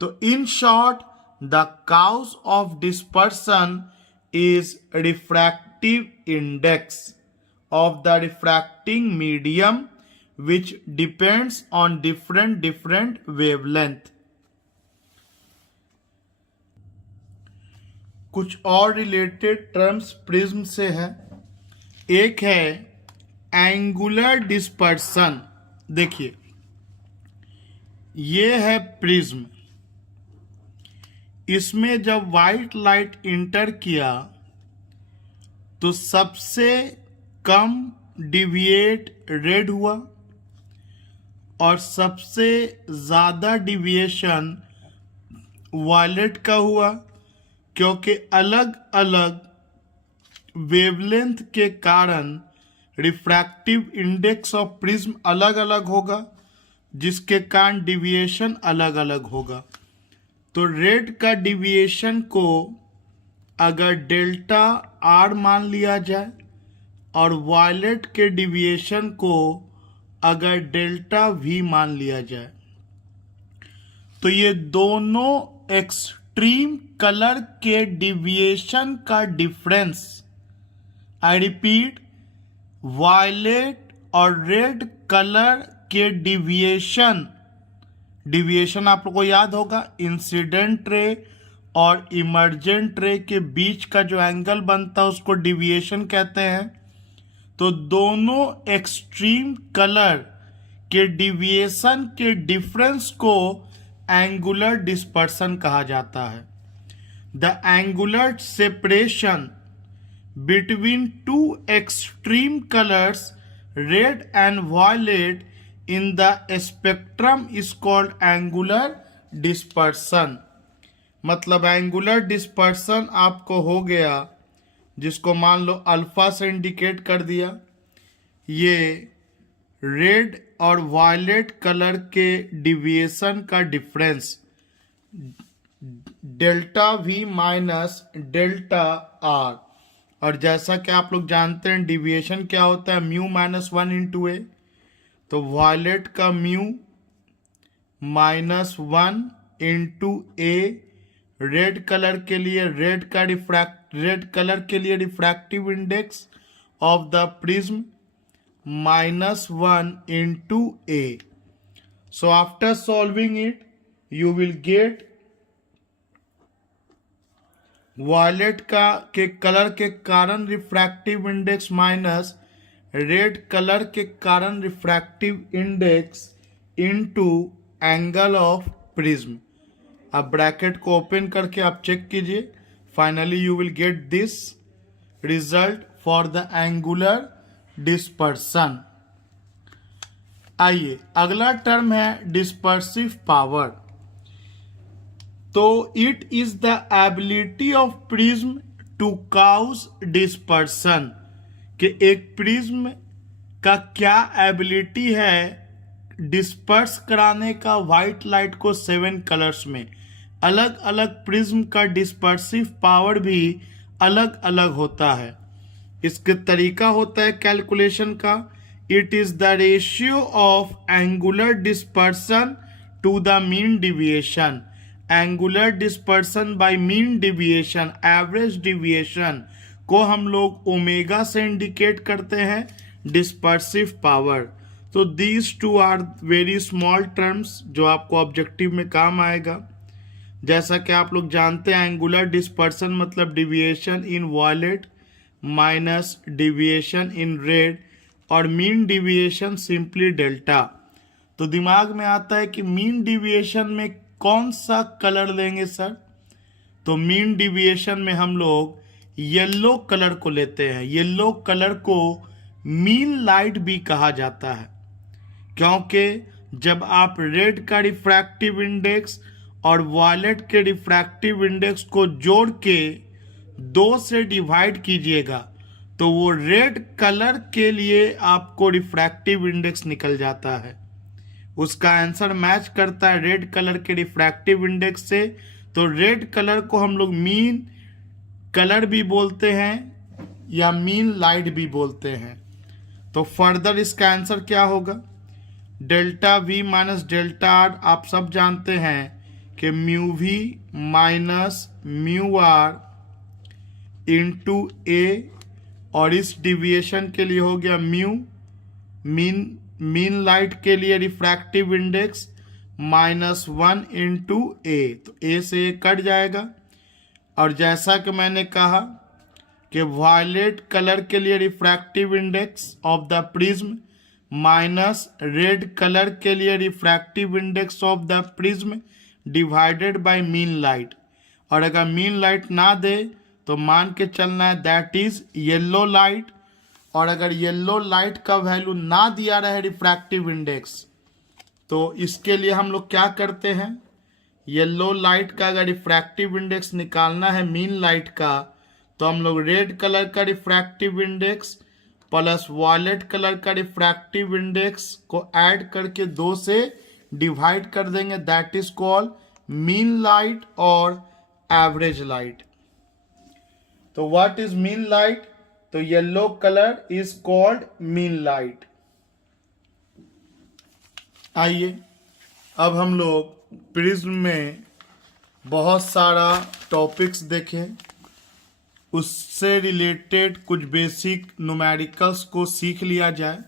तो in short the cause of dispersion is refractive index of the refracting medium which depends on different wavelength। कुछ और रिलेटेड टर्म्स प्रिज्म से है। एक है एंगुलर डिस्पर्सन। देखिए ये है प्रिज्म, इसमें जब वाइट लाइट इंटर किया तो सबसे कम डिविएट रेड हुआ, और सबसे ज़्यादा डिविएशन वायलेट का हुआ, क्योंकि अलग अलग वेवलेंथ के कारण रिफ्रैक्टिव इंडेक्स ऑफ प्रिज्म अलग अलग होगा, जिसके कारण डिविएशन अलग अलग होगा। तो रेड का डिविएशन को अगर डेल्टा आर मान लिया जाए और वायलेट के डिविएशन को अगर डेल्टा वी मान लिया जाए, तो ये दोनों एक्सट्रीम कलर के डिविएशन का डिफरेंस, आई रिपीट, वायलेट और रेड कलर के डिविएशन आप लोगों को याद होगा, इंसिडेंट रे और इमर्जेंट रे के बीच का जो एंगल बनता है उसको डिविएशन कहते हैं। तो दोनों एक्सट्रीम कलर के डिविएशन के डिफरेंस को एंगुलर डिस्पर्सन कहा जाता है। The angular separation between two extreme colours red and violet in the spectrum is called angular dispersion। मतलब एंगुलर डिस्पर्सन आपको हो गया, जिसको मान लो अल्फा से इंडिकेट कर दिया। ये रेड और वायलेट कलर के डिविएशन का difference delta V minus delta are. और जैसा कि आप लोग जानते हैं डिविएशन क्या होता है, म्यू माइनस 1/a। तो वायलेट का म्यू -1/a। रेड कलर के लिए रेड कलर के लिए refractive index of the prism -1/a। So after solving it, you will get violet के कलर के कारण refractive index minus red colour के कारण refractive index into angle of prism. अब ब्रैकेट को ओपन करके आप चेक कीजिए, finally you will get this result for the angular dispersion. आइए अगला टर्म है डिस्पर्सिव पावर। तो it is the ability of prism to cause dispersion, कि एक प्रिज्म का क्या एबिलिटी है डिस्पर्स कराने का व्हाइट लाइट को 7 कलर्स में। अलग अलग प्रिज्म का डिस्पर्सिव पावर भी अलग अलग होता है। इसके तरीका होता है कैलकुलेशन का, it is the ratio of angular dispersion to the mean deviation. Angular dispersion by mean deviation, average deviation को हम लोग ओमेगा से इंडिकेट करते हैं डिस्पर्सिव पावर। तो these two are very small terms जो आपको ऑब्जेक्टिव में काम आएगा। जैसा कि आप लोग जानते हैं एंगुलर डिस्पर्सन मतलब deviation in violet minus deviation in red, और मीन डिविएशन सिंपली डेल्टा। तो दिमाग में आता है कि मीन डिविएशन में कौन सा कलर लेंगे सर, तो मीन डिविएशन में हम लोग येलो कलर को लेते हैं। येलो कलर को मीन लाइट भी कहा जाता है, क्योंकि जब आप रेड का रिफ्रैक्टिव इंडेक्स और वायलेट के रिफ्रैक्टिव इंडेक्स को जोड़ के 2 से डिवाइड कीजिएगा तो वो रेड कलर के लिए आपको रिफ्रैक्टिव इंडेक्स निकल जाता है। उसका आंसर मैच करता है रेड कलर के रिफ्रैक्टिव इंडेक्स से। तो रेड कलर को हम लोग मीन कलर भी बोलते हैं या मीन लाइट भी बोलते हैं। तो फर्दर इसका आंसर क्या होगा, delta V minus delta R. आप सब जानते हैं कि mu V minus mu R into A, और इस डिविएशन के लिए हो गया म्यू, मीन लाइट के लिए रिफ्रैक्टिव इंडेक्स -1 इंटू ए। तो ए से ए कट जाएगा। और जैसा कि मैंने कहा कि वायलेट कलर के लिए refractive index of the prism minus red colour के लिए refractive index of the prism divided bye mean light. और अगर मीन लाइट ना दे तो मान के चलना है दैट इज येलो लाइट। और अगर येलो लाइट का वैल्यू ना दिया रहे रिफ्रैक्टिव इंडेक्स, तो इसके लिए हम लोग क्या करते हैं, येलो लाइट का अगर रिफ्रैक्टिव इंडेक्स निकालना है मीन लाइट का, तो हम लोग रेड कलर का refractive index plus violet colour का रिफ्रैक्टिव इंडेक्स को ऐड करके 2 से डिवाइड कर देंगे, that is called mean light और एवरेज लाइट। तो व्हाट इज मीन लाइट, तो yellow colour is called mean light. आइए अब हम लोग प्रिज्म में बहुत सारा टॉपिक्स देखें, उससे रिलेटेड कुछ बेसिक न्यूमेरिकल्स को सीख लिया जाए।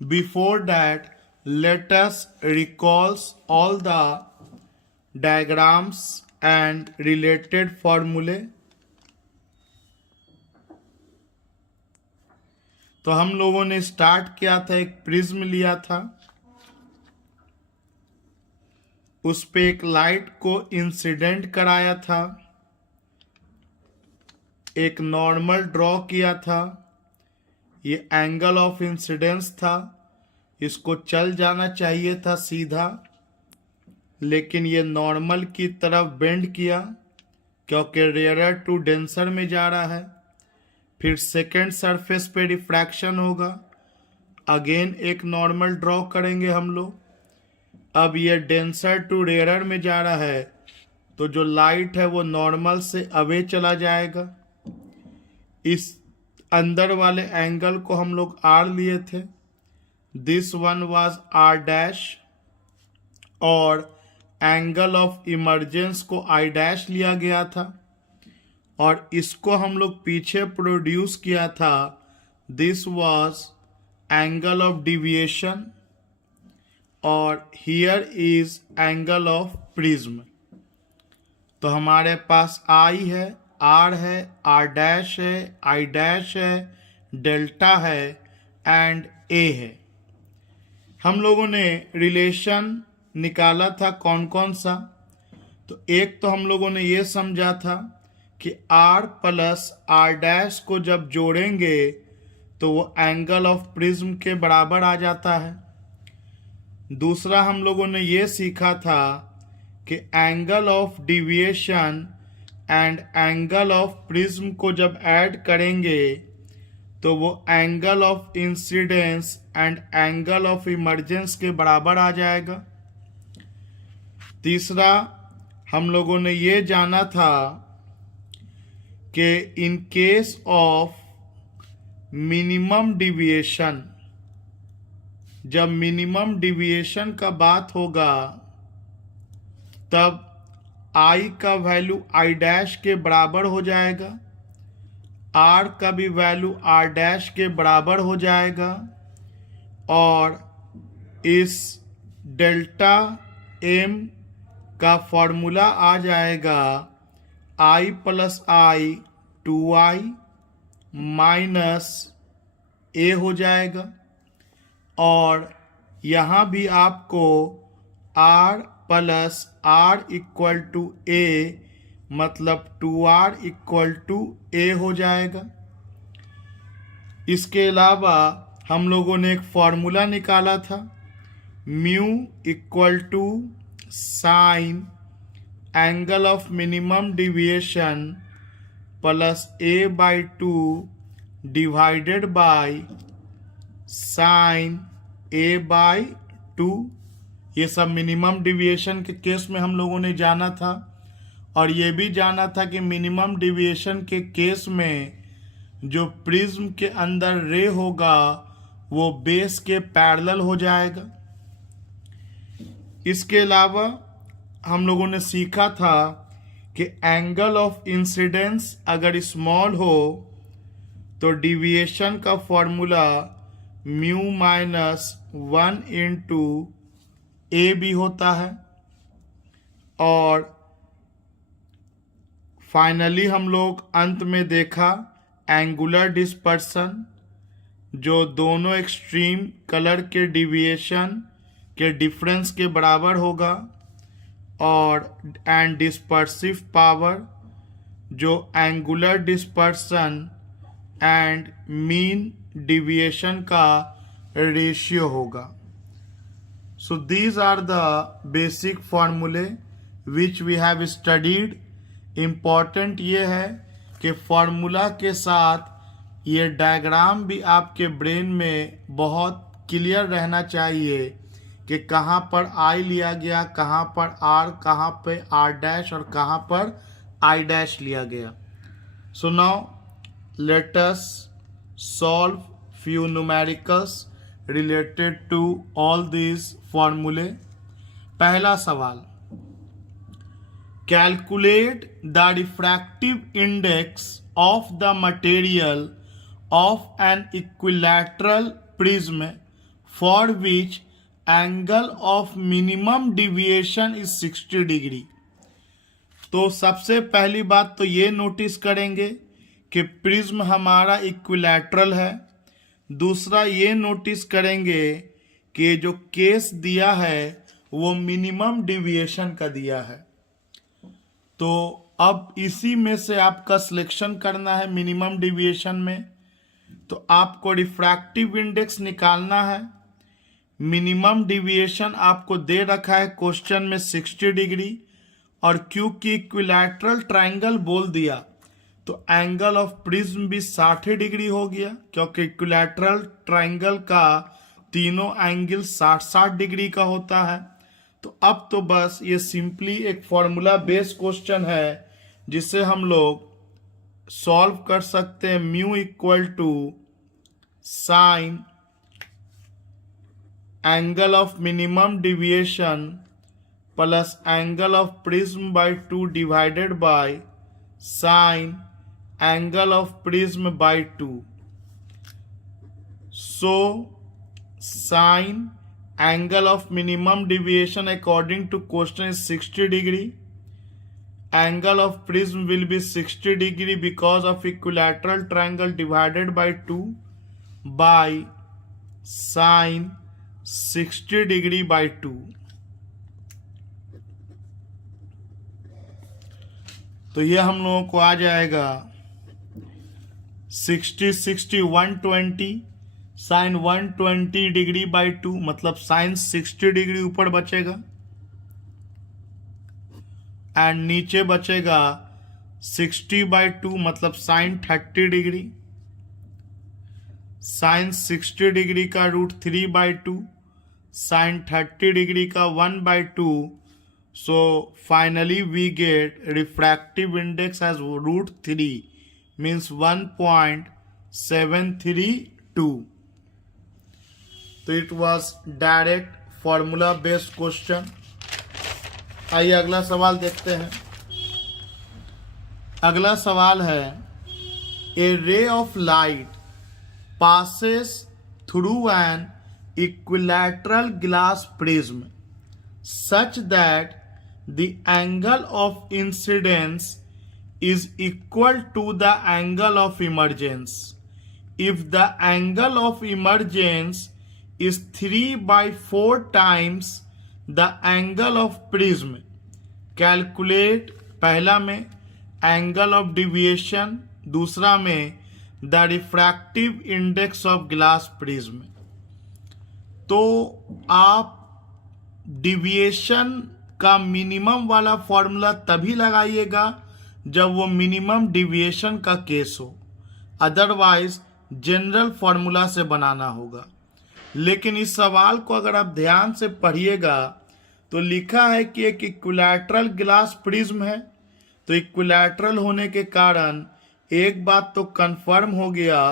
Before that let us recalls all the diagrams and related फॉर्मूले। तो हम लोगों ने स्टार्ट किया था, एक प्रिज्म लिया था, उस पे एक लाइट को इंसिडेंट कराया था, एक नॉर्मल ड्रॉ किया था, ये एंगल ऑफ इंसिडेंस था, इसको चल जाना चाहिए था सीधा। लेकिन ये नॉर्मल की तरफ बेंड किया क्योंकि रेयरर टू डेंसर में जा रहा है। फिर सेकेंड सरफेस पे रिफ्रैक्शन होगा, अगेन एक नॉर्मल ड्रॉ करेंगे हम लोग। अब ये डेंसर टू रेयरर में जा रहा है तो जो लाइट है वो नॉर्मल से अवे चला जाएगा। इस अंदर वाले एंगल को हम लोग आर लिए थे, this one was R dash, और एंगल ऑफ इमर्जेंस को आई डैश लिया गया था और इसको हम लोग पीछे प्रोड्यूस किया था, this was angle of deviation और here is angle of prism. तो हमारे पास आई है, आर है, आर डैश है, आई डैश है, डेल्टा है एंड ए है। हम लोगों ने रिलेशन निकाला था कौन कौन सा, तो एक तो हम लोगों ने ये समझा था कि आर प्लस आर डैश को जब जोड़ेंगे तो वो एंगल ऑफ प्रिज्म के बराबर आ जाता है। दूसरा हम लोगों ने ये सीखा था कि angle of deviation and angle of prism को जब ऐड करेंगे तो वो angle of incidence and angle of emergence के बराबर आ जाएगा। तीसरा हम लोगों ने ये जाना था कि in case of minimum deviation, जब मिनिमम डिविएशन का बात होगा तब आई का वैल्यू आई डैश के बराबर हो जाएगा, आर का भी वैल्यू आर डैश के बराबर हो जाएगा और इस डेल्टा एम का फॉर्मूला आ जाएगा आई प्लस आई 2i माइनस ए हो जाएगा। और यहाँ भी आपको r plus R equal to A मतलब 2r इक्वल टू ए हो जाएगा। इसके अलावा हम लोगों ने एक फॉर्मूला निकाला था, mu equal to sine angle of minimum deviation plus A by 2 divided by sine A by 2। ये सब मिनिमम डिविएशन के केस में हम लोगों ने जाना था और ये भी जाना था कि मिनिमम डिविएशन के केस में जो प्रिज्म के अंदर रे होगा वो बेस के पैरेलल हो जाएगा। इसके अलावा हम लोगों ने सीखा था कि एंगल ऑफ इंसिडेंस अगर स्मॉल हो तो डिविएशन का फॉर्मूला म्यू माइनस 1 इंटू ए भी होता है। और फाइनली हम लोग अंत में देखा एंगुलर डिस्पर्सन, जो दोनों एक्सट्रीम कलर के डिविएशन के डिफरेंस के बराबर होगा, और एंड डिस्पर्सिव पावर जो angular dispersion and mean deviation का रेशियो होगा। So these are the basic formulae which we have studied। Important ये है कि फॉर्मूला के साथ ये डायग्राम भी आपके ब्रेन में बहुत क्लियर रहना चाहिए कि कहाँ पर आई लिया गया, कहाँ पर आर, कहाँ पे आर डैश और कहाँ पर आई डैश लिया गया। So now let us solve few numericals related to all these formulae। पहला सवाल, calculate the refractive index of the material of an equilateral prism for which angle of minimum deviation is 60 degree। तो सबसे पहली बात तो ये notice करेंगे कि प्रिज्म हमारा इक्विलैटरल है। दूसरा ये नोटिस करेंगे कि जो केस दिया है वो मिनिमम डिविएशन का दिया है। तो अब इसी में से आपका सिलेक्शन करना है मिनिमम डिविएशन में। तो आपको रिफ्रैक्टिव इंडेक्स निकालना है। मिनिमम डिविएशन आपको दे रखा है क्वेश्चन में 60 डिग्री, और क्योंकि इक्विलैटरल ट्रायंगल बोल दिया तो एंगल ऑफ प्रिज्म भी 60 डिग्री हो गया, क्योंकि इक्विलैटरल ट्रायंगल का तीनों एंगल 60-60 डिग्री का होता है। तो अब तो बस ये सिंपली एक फॉर्मूला बेस्ड क्वेश्चन है जिसे हम लोग सॉल्व कर सकते हैं। Mu equal to sine angle of minimum deviation plus angle of prism by 2 divided by sine angle of prism by 2। So sine angle of minimum deviation according to question is 60 degree. Angle of prism will be 60 degree because of equilateral triangle divided by 2 by sine 60 degree by 2. तो ये हम लोगों को आ जाएगा 60 60 120 sign 120 degree by 2, मतलब sign 60 degree ऊपर बचेगा and नीचे बचेगा 60 बाई 2, मतलब साइन 30 डिग्री। साइन 60 डिग्री का रूट 3 बाई 2, साइन 30 डिग्री का 1 by 2। So finally we get refractive index as root 3 means 1.732। तो it was direct formula based question. आइए अगला सवाल देखते हैं। अगला सवाल है, a ray of light passes through an equilateral glass prism such that the angle of incidence is equal to the angle of emergence. If the angle of emergence is 3/4 times the angle of prism, calculate पहला में angle of deviation, दूसरा में the refractive index of glass prism. तो आप deviation का minimum वाला formula तभी लगाइएगा जब वो मिनिमम डिविएशन का केस हो, अदरवाइज जनरल फॉर्मूला से बनाना होगा। लेकिन इस सवाल को अगर आप ध्यान से पढ़िएगा तो लिखा है कि एक इक्विलैटरल ग्लास प्रिज्म है, तो इक्विलैटरल होने के कारण एक बात तो कंफर्म हो गया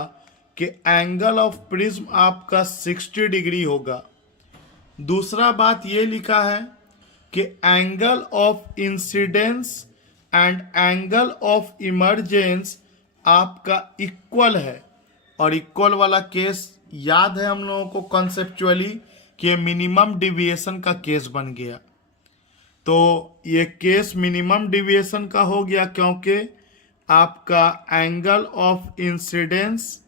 कि एंगल ऑफ प्रिज्म आपका 60 डिग्री होगा। दूसरा बात ये लिखा है कि angle of incidence and angle of emergence आपका इक्वल है, और इक्वल वाला केस याद है हम लोगों को कॉन्सेप्चुअली कि मिनिमम डिविएशन का केस बन गया। तो ये केस मिनिमम डिविएशन का हो गया क्योंकि आपका angle of incidence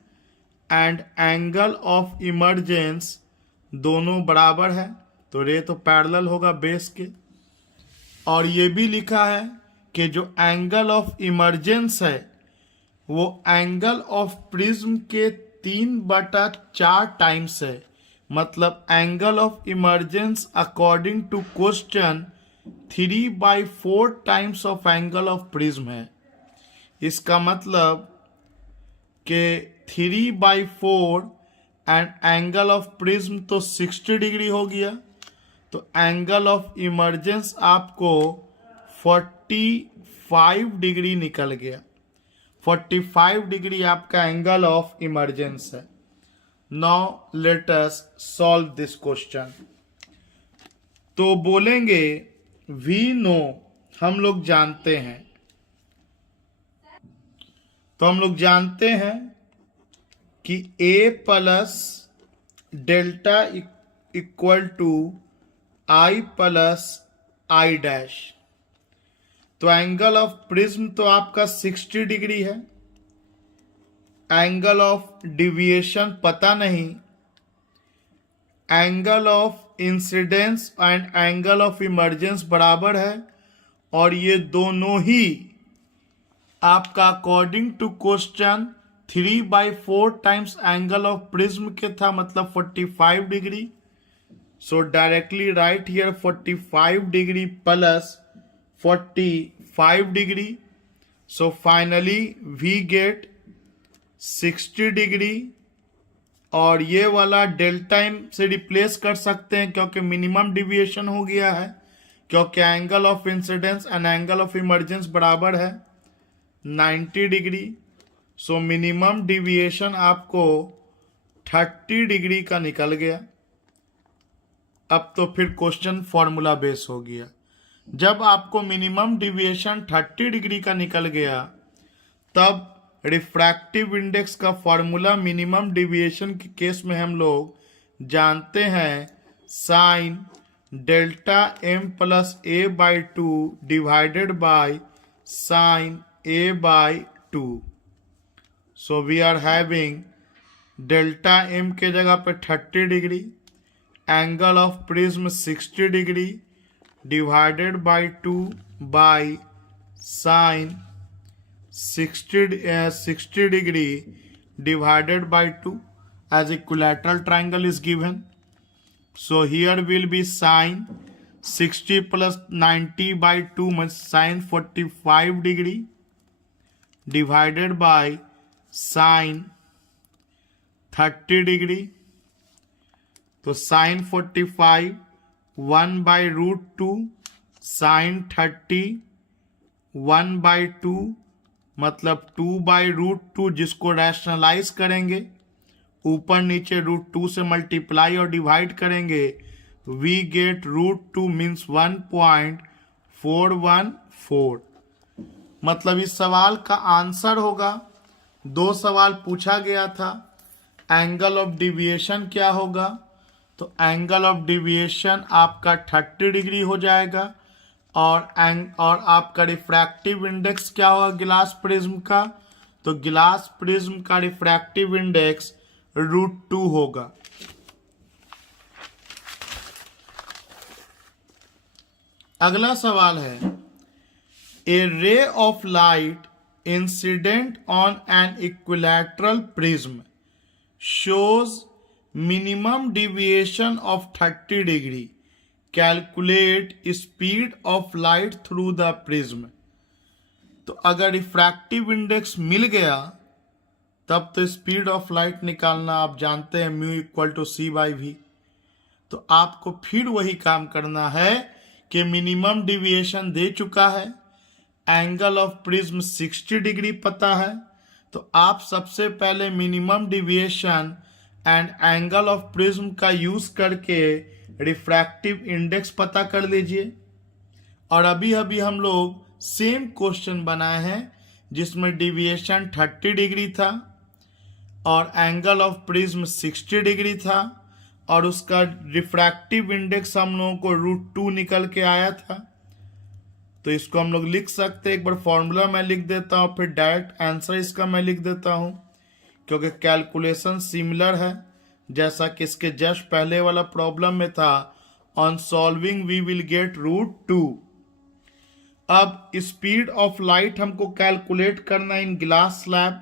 and angle of emergence दोनों बराबर है, तो रे तो पैरेलल होगा बेस के। और ये भी लिखा है कि जो एंगल ऑफ इमरजेंस है वो एंगल ऑफ प्रिज्म के 3/4 टाइम्स है, मतलब angle of emergence according to question 3/4 times of angle of prism है। इसका मतलब कि 3/4 एंड एंगल ऑफ प्रिज्म तो 60 डिग्री हो गया, तो एंगल ऑफ इमरजेंस आपको 45 डिग्री निकल गया। 45 डिग्री आपका एंगल ऑफ इमरजेंस है। Now let us solve this question. तो बोलेंगे वी नो, हम लोग जानते हैं, तो हम लोग जानते हैं कि A plus delta equal to I plus I dash. तो एंगल ऑफ प्रिज्म तो आपका 60 डिग्री है, एंगल ऑफ डिविएशन पता नहीं, angle of incidence and angle of emergence बराबर है, और ये दोनों ही आपका according to question 3/4 times angle of prism के था, मतलब 45 degree. So directly write here 45 degree plus 45 degree. So finally we get 60 degree, और ये वाला डेल्टा एम से रिप्लेस कर सकते हैं क्योंकि मिनिमम डिविएशन हो गया है, क्योंकि angle of incidence and angle of emergence बराबर है 90 डिग्री। सो मिनिमम डिविएशन आपको 30 डिग्री का निकल गया। अब तो फिर क्वेश्चन फॉर्मूला बेस हो गया। जब आपको मिनिमम डिविएशन 30 डिग्री का निकल गया, तब रिफ्रैक्टिव इंडेक्स का फॉर्मूला मिनिमम डिविएशन के केस में हम लोग जानते हैं, sine delta m plus A by 2 divided by sine A by 2। So we are having delta m के जगह पे 30 degree, angle of prism 60 degree divided by 2 by sine 60 degree divided by 2 as equilateral triangle is given. So here will be sine 60 plus 90 by 2 means sine 45 degree divided by sine 30 degree. तो sine 45 1 by root 2 sine 30 1 by 2 मतलब 2 by root 2, जिसको rationalise करेंगे ऊपर नीचे root 2 से multiply और divide करेंगे, we get root 2 means 1.414। मतलब इस सवाल का आंसर होगा, 2 सवाल पूछा गया था, एंगल ऑफ डिविएशन क्या होगा, तो एंगल ऑफ डिविएशन आपका 30 डिग्री हो जाएगा, और आपका रिफ्रैक्टिव इंडेक्स क्या होगा गिलास प्रिज्म का, तो गिलास प्रिज्म का रिफ्रैक्टिव इंडेक्स √2 होगा। अगला सवाल है, a ray of light incident on an equilateral prism shows minimum deviation of 30 degree, calculate speed of light through the prism. तो अगर रिफ्रैक्टिव इंडेक्स मिल गया तब तो स्पीड ऑफ लाइट निकालना आप जानते हैं, mu equal to c by v. तो आपको फिर वही काम करना है कि मिनिमम डिविएशन दे चुका है, एंगल ऑफ प्रिज्म 60 डिग्री पता है, तो आप सबसे पहले minimum deviation and angle of prism का यूज करके रिफ्रैक्टिव इंडेक्स पता कर लीजिए। और अभी अभी हम लोग सेम क्वेश्चन बनाए हैं जिसमें डिविएशन 30 डिग्री था और एंगल ऑफ प्रिज्म 60 डिग्री था, और उसका रिफ्रैक्टिव इंडेक्स हम लोगों को √2 निकल के आया था। तो इसको हम लोग लिख सकते हैं, एक बार फॉर्मूला मैं लिख देता हूँ, फिर डायरेक्ट आंसर इसका मैं लिख देता हूँ, क्योंकि कैलकुलेशन सिमिलर है जैसा कि इसके जस्ट पहले वाला प्रॉब्लम में था। On solving we will get √2। अब स्पीड ऑफ लाइट हमको कैलकुलेट करना इन ग्लास स्लैब,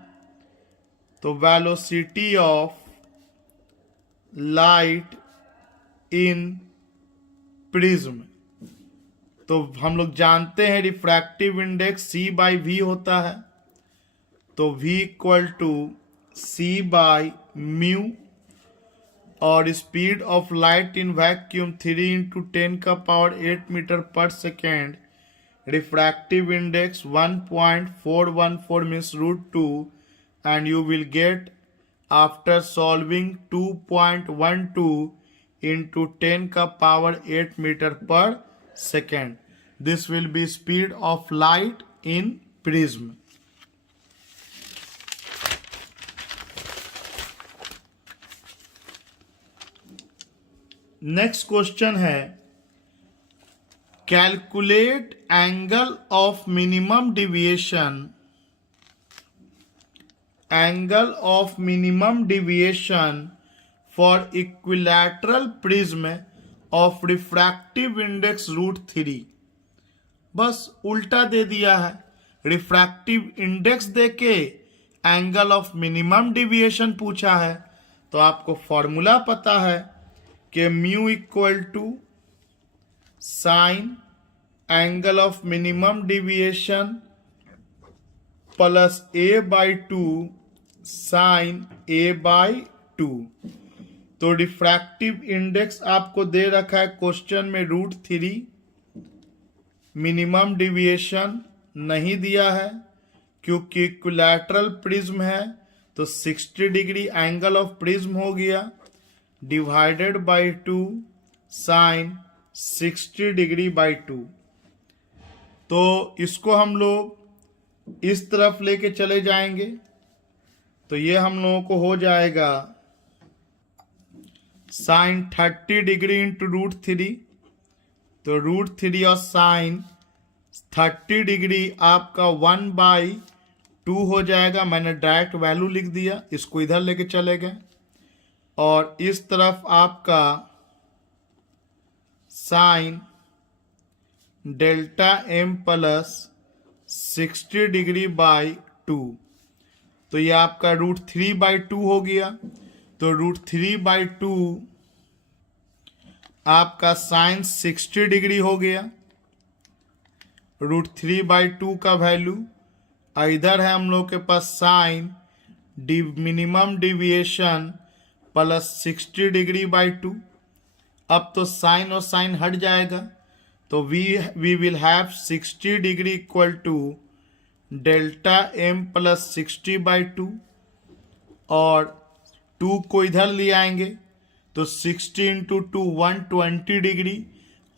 तो velocity of light in prism, तो हम लोग जानते हैं refractive index C by V होता है, तो V equal to C by mu, और speed of light in vacuum 3 × 10⁸ metre per second, refractive index 1.414 means √2, and you will get after solving 2.12 into 10⁸ meter per second. This will be speed of light in prism. Next question है, calculate angle of minimum deviation, angle of minimum deviation for equilateral prism of refractive index √3। बस उल्टा दे दिया है, refractive index देके angle of minimum deviation पूछा है। तो आपको फॉर्मूला पता है कि mu equal to sine angle of minimum deviation plus A by two sine A by two. तो रिफ्रैक्टिव इंडेक्स आपको दे रखा है क्वेश्चन में √3, मिनिमम डिविएशन नहीं दिया है क्योंकि इक्विलैटरल प्रिज्म है, तो 60 डिग्री एंगल ऑफ प्रिज्म हो गया, divided by 2 sine 60 degree by 2। तो इसको हम लोग इस तरफ लेके चले जाएंगे, तो ये हम लोगों को हो जाएगा साइन 30 डिग्री इंटू √3। तो √3 और साइन 30 डिग्री आपका 1/2 हो जाएगा। मैंने डायरेक्ट वैल्यू लिख दिया, इसको इधर लेके चले गए। और इस तरफ आपका sine delta m plus 60 degree by 2। तो ये आपका √3/2 हो गया। तो √3/2 आपका साइन 60 डिग्री हो गया। √3/2 का वैल्यू इधर है हम लोग के पास sine minimum deviation plus 60 degree by 2। अब तो साइन और साइन हट जाएगा, तो we will have 60 degree equal to delta m plus 60/2 और 2 को इधर ले आएंगे तो 60 इंटू 2 120 डिग्री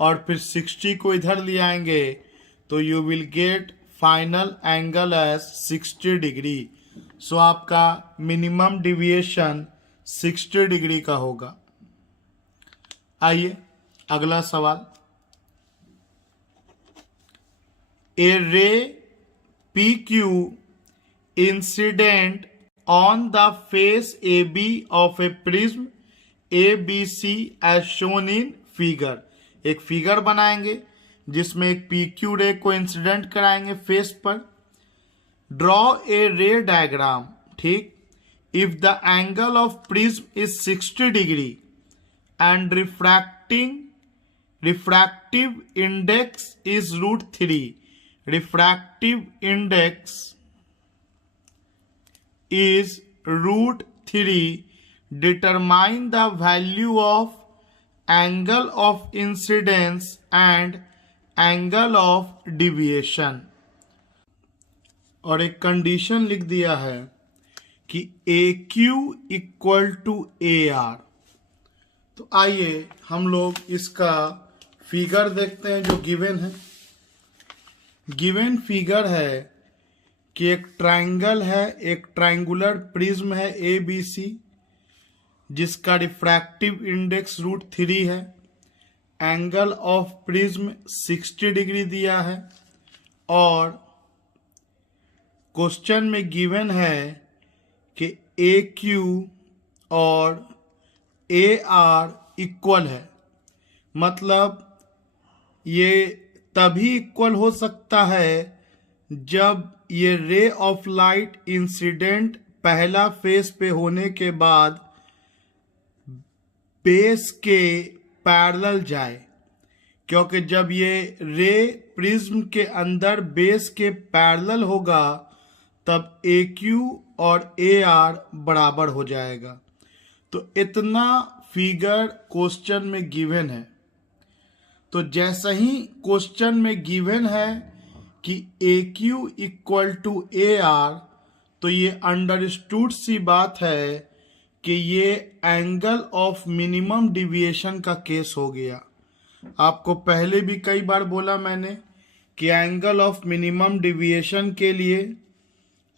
और फिर 60 को इधर ले आएंगे तो you will get final angle as 60 degree. So आपका मिनिमम डिविएशन 60 डिग्री का होगा। आइए अगला सवाल। A ray PQ incident on the face AB of a prism ABC as shown in figure। एक फिगर बनाएंगे जिसमें एक PQ रे को इंसिडेंट कराएंगे फेस पर। ड्रॉ ए रे डायग्राम, ठीक। If the angle of prism is 60 degree and refractive index is √3, refractive index is √3, determine the value of angle of incidence and angle of deviation। और एक condition लिख दिया है कि AQ इक्वल टू AR। तो आइए हम लोग इसका फिगर देखते हैं जो गिवन है। गिवन फिगर है कि एक ट्रायंगल है, एक ट्रायंगुलर प्रिज्म है ABC जिसका रिफ्रैक्टिव इंडेक्स √3 है, एंगल ऑफ प्रिज्म 60 डिग्री दिया है और क्वेश्चन में गिवन है कि AQ और AR इक्वल है। मतलब ये तभी इक्वल हो सकता है जब ये रे ऑफ लाइट इंसिडेंट पहला फेस पे होने के बाद बेस के पैरेलल जाए, क्योंकि जब ये रे प्रिज्म के अंदर बेस के पैरेलल होगा तब AQ और AR बराबर हो जाएगा। तो इतना फिगर क्वेश्चन में गिवन है। तो जैसा ही क्वेश्चन में गिवन है कि AQ इक्वल टू AR, तो ये अंडरस्टूड सी बात है कि ये एंगल ऑफ मिनिमम डिविएशन का केस हो गया। आपको पहले भी कई बार बोला मैंने कि एंगल ऑफ मिनिमम डिविएशन के लिए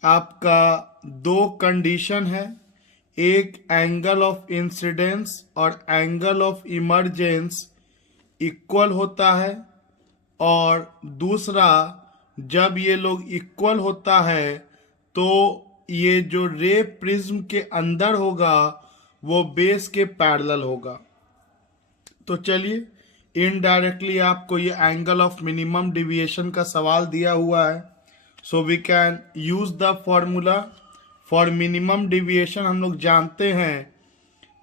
आपका 2 कंडीशन है, एक एंगल ऑफ इंसिडेंस और एंगल ऑफ इमर्जेंस इक्वल होता है, और दूसरा जब ये लोग इक्वल होता है तो ये जो रे प्रिज्म के अंदर होगा वो बेस के पैरेलल होगा। तो चलिए इनडायरेक्टली आपको ये एंगल ऑफ मिनिमम डिविएशन का सवाल दिया हुआ है, so we can use the formula for minimum deviation. हम लोग जानते हैं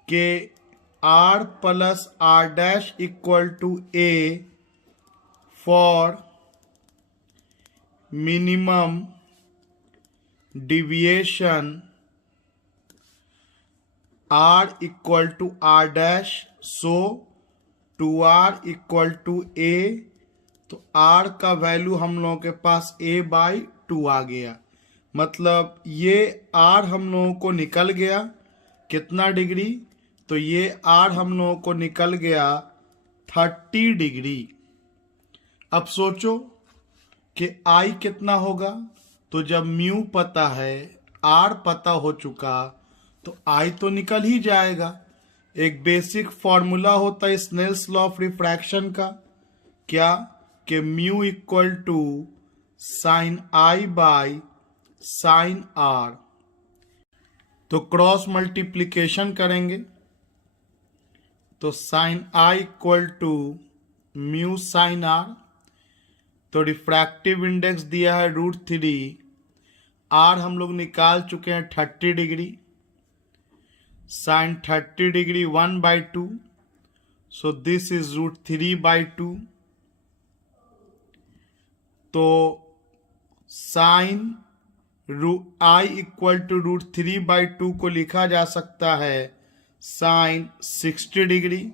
कि r plus r dash equal to a for minimum deviation r equal to r dash, so 2r equal to a, तो r का वैल्यू हम लोगों के पास a बाई 2 आ गया। मतलब ये r हम लोगों को निकल गया कितना डिग्री, तो ये r हम लोगों को निकल गया 30 डिग्री। अब सोचो कि I कितना होगा, तो जब म्यू पता है, R पता हो चुका, तो I तो निकल ही जाएगा। एक बेसिक फॉर्मूला होता है स्नेल्स लॉ ऑफ रिफ्रैक्शन का, क्या कि mu equal to sine I by sine R। तो क्रॉस मल्टीप्लिकेशन करेंगे तो sine I equal to mu sine R, तो रिफ्रैक्टिव इंडेक्स दिया है √3, R हम लोग निकाल चुके हैं 30 degree, sine 30 degree 1/2, so this is √3/2। तो साइन I इक्वल टू √3/2 को लिखा जा सकता है sine 60 degree.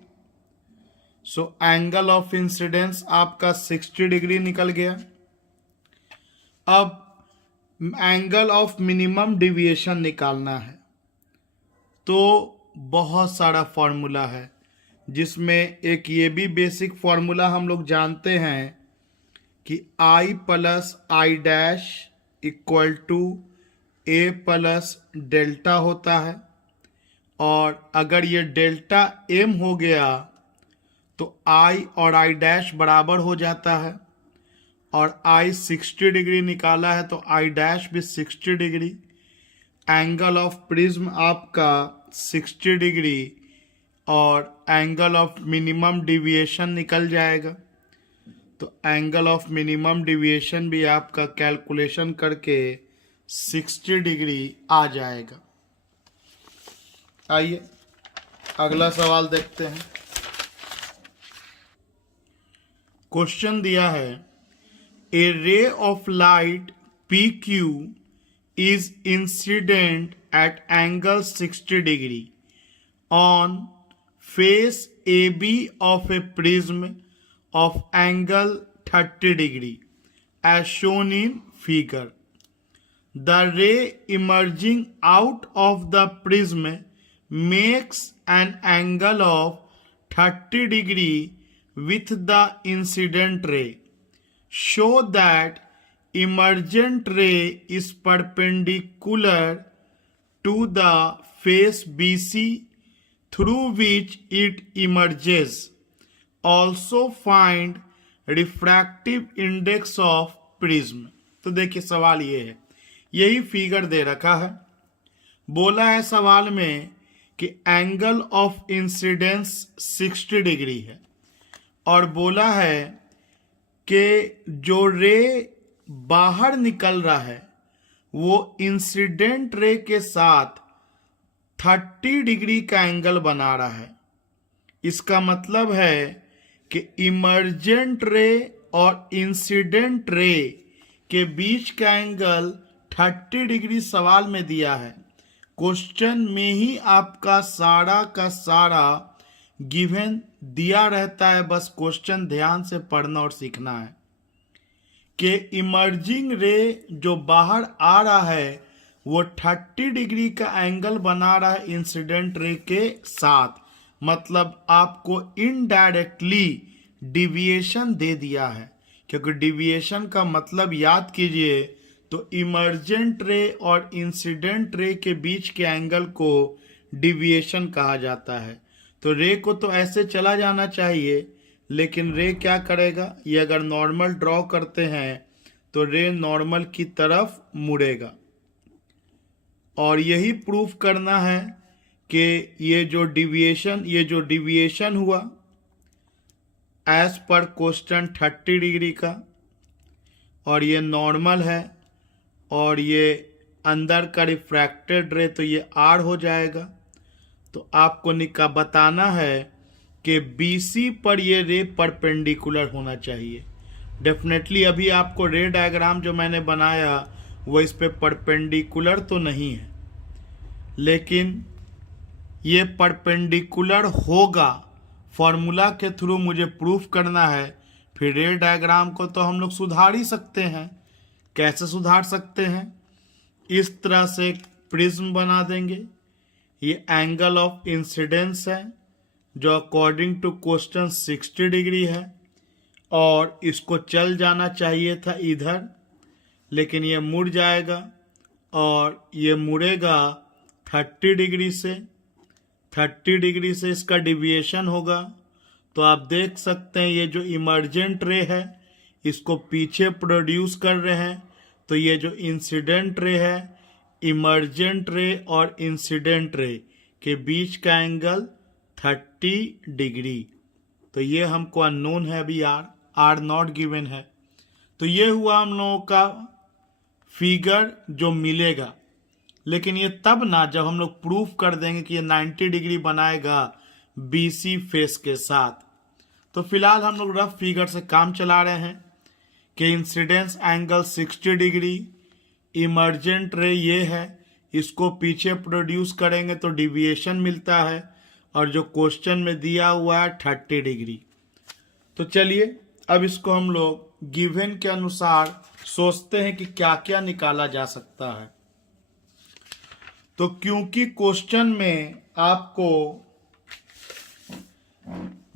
So angle of incidence आपका 60 डिग्री निकल गया। अब एंगल ऑफ मिनिमम डिविएशन निकालना है, तो बहुत सारा फॉर्मूला है, जिसमें एक ये भी बेसिक फॉर्मूला हम लोग जानते हैं कि I plus I dash equal to A plus delta होता है, और अगर ये डेल्टा M हो गया तो I और I डैश बराबर हो जाता है, और I 60 डिग्री निकाला है तो I डैश भी 60 डिग्री। एंगल ऑफ प्रिज्म आपका 60 डिग्री और एंगल ऑफ मिनिमम डिविएशन निकल जाएगा। तो एंगल ऑफ मिनिमम डिविएशन भी आपका कैलकुलेशन करके 60 डिग्री आ जाएगा। आइए अगला सवाल देखते हैं। क्वेश्चन दिया है, a ray of light PQ is incident at angle 60 degree on face AB of a prism of angle 30 degree as shown in figure. The ray emerging out of the prism makes an angle of 30 degree with the incident ray. Show that emergent ray is perpendicular to the face BC through which it emerges. Also find refractive index of prism. तो देखिए सवाल ये है, यही figure दे रखा है। बोला है सवाल में कि एंगल ऑफ इंसिडेंस 60 डिग्री है, और बोला है कि जो रे बाहर निकल रहा है वो इंसिडेंट रे के साथ 30 डिग्री का एंगल बना रहा है। इसका मतलब है कि इमर्जेंट रे और इंसिडेंट रे के बीच का एंगल 30 डिग्री सवाल में दिया है। क्वेश्चन में ही आपका सारा का सारा गिवन दिया रहता है, बस क्वेश्चन ध्यान से पढ़ना और सीखना है कि इमर्जिंग रे जो बाहर आ रहा है वो 30 डिग्री का एंगल बना रहा है इंसिडेंट रे के साथ। मतलब आपको इनडायरेक्टली डिविएशन दे दिया है, क्योंकि डिविएशन का मतलब याद कीजिए तो इमर्जेंट रे और इंसिडेंट रे के बीच के एंगल को डिविएशन कहा जाता है। तो रे को तो ऐसे चला जाना चाहिए, लेकिन रे क्या करेगा, ये अगर नॉर्मल ड्रॉ करते हैं तो रे नॉर्मल की तरफ मुड़ेगा। और यही प्रूफ करना है कि ये जो डिविएशन हुआ एज पर क्वेश्चन 30 डिग्री का, और ये नॉर्मल है, और ये अंदर का रिफ्रैक्टेड रे तो ये R हो जाएगा। तो आपको बताना है कि BC पर ये रे परपेंडिकुलर होना चाहिए। डेफिनेटली अभी आपको रे डायग्राम जो मैंने बनाया वो इस पे परपेंडिकुलर तो नहीं है, लेकिन ये परपेंडिकुलर होगा, फॉर्मूला के थ्रू मुझे प्रूफ करना है। फिर रे डायग्राम को तो हम लोग सुधार ही सकते हैं। कैसे सुधार सकते हैं? इस तरह से प्रिज्म बना देंगे। ये एंगल ऑफ इंसिडेंस है जो अकॉर्डिंग टू क्वेश्चन 60 डिग्री है, और इसको चल जाना चाहिए था इधर, लेकिन ये मुड़ जाएगा और ये मुड़ेगा 30 डिग्री से। 30 डिग्री से इसका डिविएशन होगा। तो आप देख सकते हैं ये जो इमर्जेंट रे है इसको पीछे प्रोड्यूस कर रहे हैं, तो ये जो इंसिडेंट रे है, इमर्जेंट रे और इंसिडेंट रे के बीच का एंगल 30 डिग्री। तो ये हमको अननोन है अभी, आर नॉट गिवन है। तो ये हुआ हम लोगों का फिगर जो मिलेगा, लेकिन ये तब ना जब हम लोग प्रूफ कर देंगे कि ये 90 डिग्री बनाएगा BC फेस के साथ। तो फिलहाल हम लोग रफ फिगर से काम चला रहे हैं कि इंसिडेंस एंगल 60 डिग्री, इमर्जेंट रे ये है, इसको पीछे प्रोड्यूस करेंगे तो डिविएशन मिलता है, और जो क्वेश्चन में दिया हुआ है 30 डिग्री। तो चलिए अब इसको हम लोग गिवन के अनुसार सोचते हैं कि क्या क्या निकाला जा सकता है। तो क्योंकि क्वेश्चन में आपको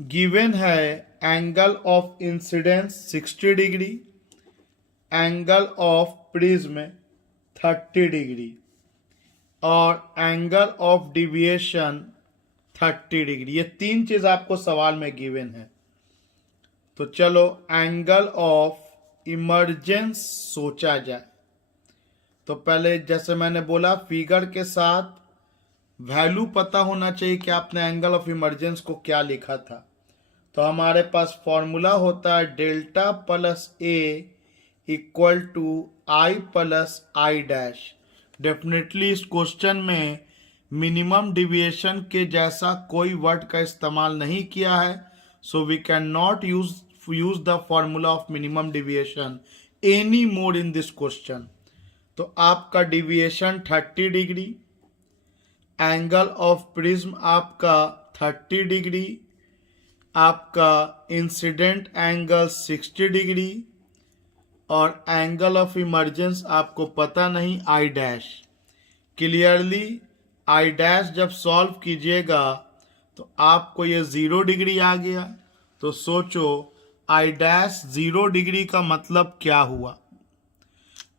गिवन है angle of incidence 60 degree, angle of prism 30 degree और एंगल ऑफ डिविएशन 30 डिग्री, ये तीन चीज आपको सवाल में गिवन है। तो चलो एंगल ऑफ इमर्जेंस सोचा जाए। तो पहले जैसे मैंने बोला फिगर के साथ वैल्यू पता होना चाहिए कि आपने एंगल ऑफ इमर्जेंस को क्या लिखा था। तो हमारे पास फॉर्मूला होता है delta plus A equal to I plus I dash. Definitely इस क्वेश्चन में मिनिमम डिविएशन के जैसा कोई वर्ड का इस्तेमाल नहीं किया है, so we can not use the formula of minimum deviation any more in this question. तो आपका deviation 30 degree, angle of prism आपका 30 डिग्री, आपका इंसिडेंट एंगल 60 डिग्री और एंगल ऑफ इमर्जेंस आपको पता नहीं I dash. Clearly I dash जब solve कीजिएगा तो आपको ये 0 डिग्री आ गया। तो सोचो आई डैश 0 डिग्री का मतलब क्या हुआ?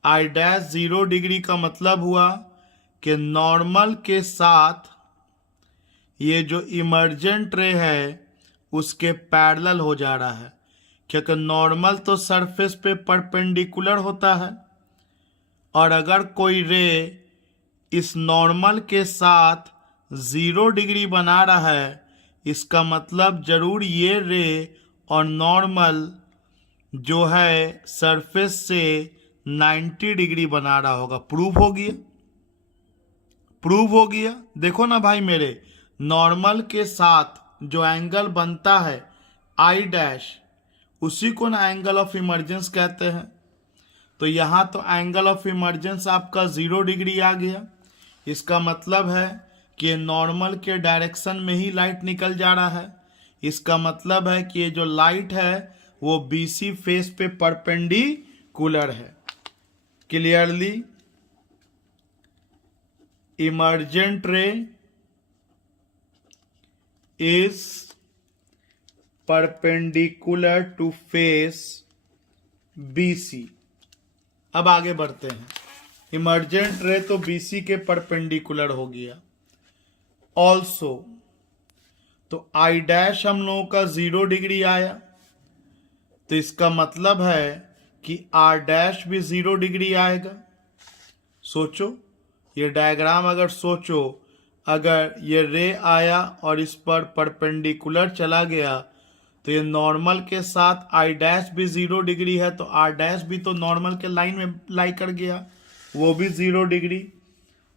आई डैश 0 डिग्री का मतलब हुआ कि नॉर्मल के साथ ये जो इमर्जेंट रे है उसके पैरेलल हो जा रहा है, क्योंकि नॉर्मल तो सरफेस पे परपेंडिकुलर होता है, और अगर कोई रे इस नॉर्मल के साथ 0 डिग्री बना रहा है इसका मतलब जरूर ये रे और नॉर्मल जो है सरफेस से 90 डिग्री बना रहा होगा। प्रूफ हो गया, प्रूफ हो गया। देखो ना भाई मेरे, नॉर्मल के साथ जो एंगल बनता है आई डैश, उसी को ना एंगल ऑफ इमर्जेंस कहते हैं। तो यहाँ तो एंगल ऑफ इमर्जेंस आपका 0 डिग्री आ गया। इसका मतलब है कि नॉर्मल के डायरेक्शन में ही लाइट निकल जा रहा है। इसका मतलब है कि ये जो लाइट है वो BC फेस पे परपेंडिकुलर है। Clearly emergent ray is perpendicular to face BC। अब आगे बढ़ते हैं। इमर्जेंट रे तो BC के परपेंडिकुलर हो गया। ऑल्सो तो आई डैश हम लोगों का 0 डिग्री आया, तो इसका मतलब है कि R डैश भी 0 डिग्री आएगा। सोचो ये डायग्राम अगर सोचो, अगर ये रे आया और इस पर परपेंडिकुलर चला गया तो ये नॉर्मल के साथ आई डैश भी 0 डिग्री है, तो R डैश भी तो नॉर्मल के लाइन में लाई कर गया, वो भी 0 डिग्री।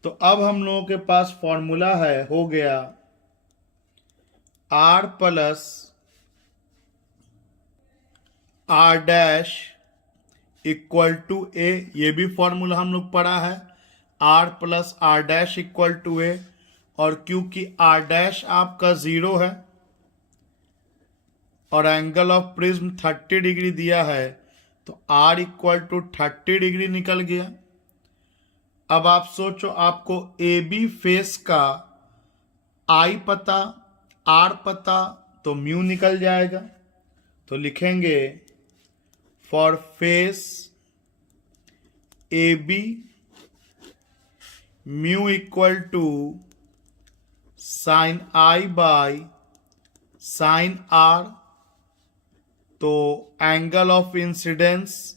तो अब हम लोगों के पास फॉर्मूला है, हो गया R plus R dash equal to A, ये भी फॉर्मूला हम लोग पढ़ा है, R plus R dash equal to A. और क्योंकि आर डैश आपका 0 है और एंगल ऑफ प्रिज्म 30 डिग्री दिया है, तो आर इक्वल टू 30 डिग्री निकल गया। अब आप सोचो, आपको ए बी फेस का आई पता, आर पता, तो म्यू निकल जाएगा। तो लिखेंगे for face A B mu equal to sine I by sine R. तो angle of incidence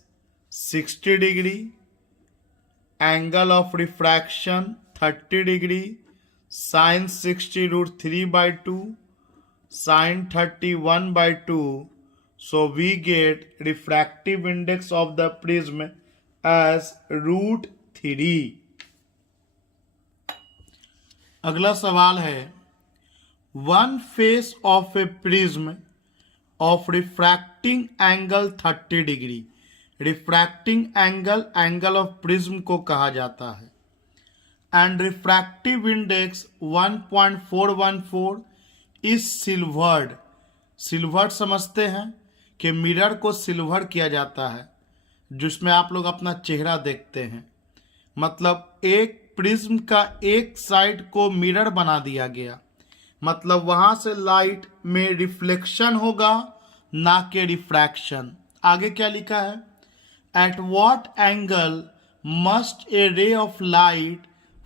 60 degree, angle of refraction 30 degree, sine 60√3/2, sine 31/2. So we get refractive index of the prism as √3। अगला सवाल है, one face of A prism of refracting angle 30 degree. Refracting angle of prism को कहा जाता है, and refractive index 1.414 is silvered. Silvered समझते हैं कि मिरर को सिल्वर किया जाता है, जिसमें आप लोग अपना चेहरा देखते हैं। मतलब एक प्रिज्म का एक साइड को मिरर बना दिया गया, मतलब वहां से लाइट में रिफ्लेक्शन होगा, ना कि रिफ्रैक्शन। आगे क्या लिखा है, at what angle must a ray of light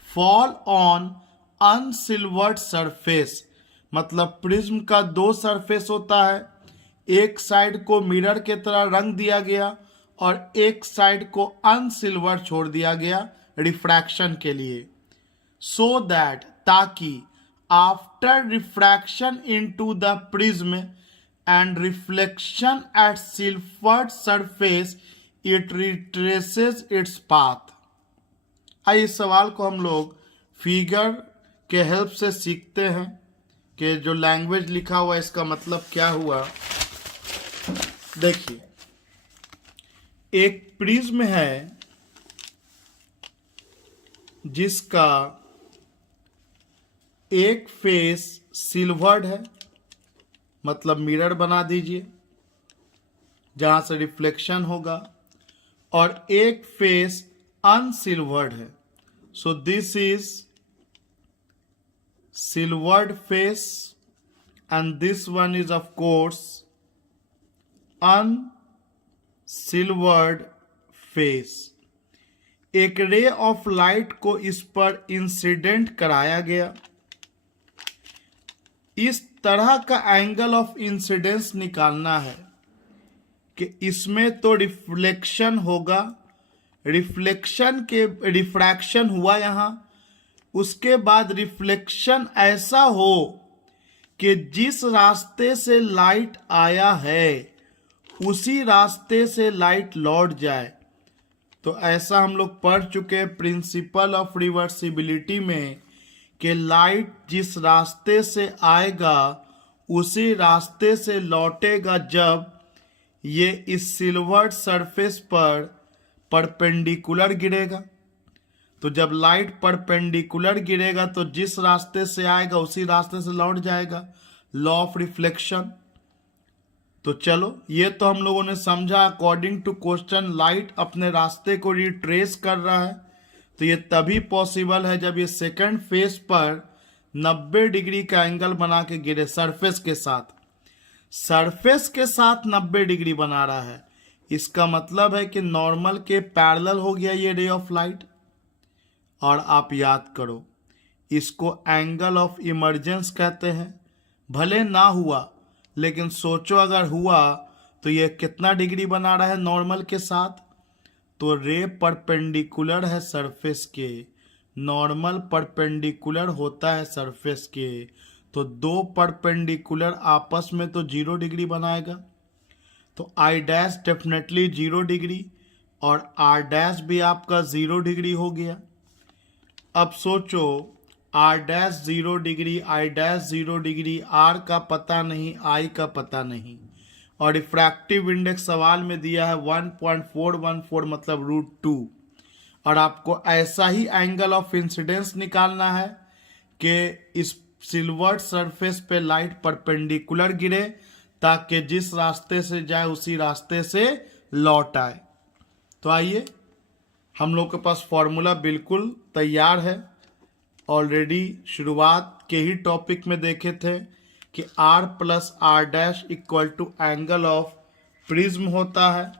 fall on unsilvered surface. मतलब प्रिज्म का दो सरफेस होता है, एक साइड को मिरर के तरह रंग दिया गया और एक साइड को अनसिल्वर छोड़ दिया गया रिफ्रैक्शन के लिए। सो दैट, ताकि after refraction into the prism and reflection eight silvered surface it retraces its path. आइए इस सवाल को हम लोग फिगर के हेल्प से सीखते हैं कि जो लैंग्वेज लिखा हुआ है इसका मतलब क्या हुआ। देखिए, एक प्रिज्म है जिसका एक फेस सिल्वर्ड है, मतलब मिरर बना दीजिए जहां से रिफ्लेक्शन होगा, और एक फेस अनसिल्वर्ड है। So this is silvered face and this one is of course unsilvered face. एक रे ऑफ लाइट को इस पर इंसिडेंट कराया गया। इस तरह का एंगल ऑफ इंसिडेंस निकालना है कि इसमें तो रिफ्लेक्शन होगा, रिफ्रैक्शन हुआ यहां, उसके बाद रिफ्लेक्शन ऐसा हो कि जिस रास्ते से लाइट आया है उसी रास्ते से लाइट लौट जाए। तो ऐसा हम लोग पढ़ चुके प्रिंसिपल ऑफ रिवर्सिबिलिटी में कि लाइट जिस रास्ते से आएगा उसी रास्ते से लौटेगा जब ये इस सिल्वर्ड सरफेस पर परपेंडिकुलर गिरेगा। तो जब लाइट परपेंडिकुलर गिरेगा तो जिस रास्ते से आएगा उसी रास्ते से लौट जाएगा, लॉ ऑफ रिफ्लेक्शन। तो चलो, ये तो हम लोगों ने समझा। अकॉर्डिंग टू क्वेश्चन लाइट अपने रास्ते को रिट्रेस कर रहा है, तो ये तभी पॉसिबल है जब ये सेकंड फेस पर 90 डिग्री का एंगल बना के गिरे। सरफेस के साथ 90 डिग्री बना रहा है, इसका मतलब है कि नॉर्मल के पैरेलल हो गया ये रे ऑफ लाइट। और आप याद करो, इसको एंगल ऑफ इमर्जेंस कहते हैं। भले ना हुआ, लेकिन सोचो अगर हुआ तो ये कितना डिग्री बना रहा है नॉर्मल के साथ। तो रे परपेंडिकुलर है सरफेस के, नॉर्मल परपेंडिकुलर होता है सरफेस के, तो दो परपेंडिकुलर आपस में तो 0 डिग्री बनाएगा। तो आई डैश डेफिनेटली 0 डिग्री और आर डैश भी आपका 0 डिग्री हो गया। अब सोचो, R dash 0 degree, I dash 0 degree, R का पता नहीं, आई का पता नहीं। और रिफ्रैक्टिव इंडेक्स सवाल में दिया है 1.414 मतलब √2। और आपको ऐसा ही एंगल ऑफ इंसिडेंस निकालना है कि इस सिल्वर्ड सरफेस पे लाइट परपेंडिकुलर गिरे ताकि जिस रास्ते से जाए उसी रास्ते से लौट आए। तो आइए, हम लोग के पास फॉर्मूला बिल्कुल तैयार है। ऑलरेडी शुरुआत के ही टॉपिक में देखे थे कि R plus R dash equal to angle of prism होता है।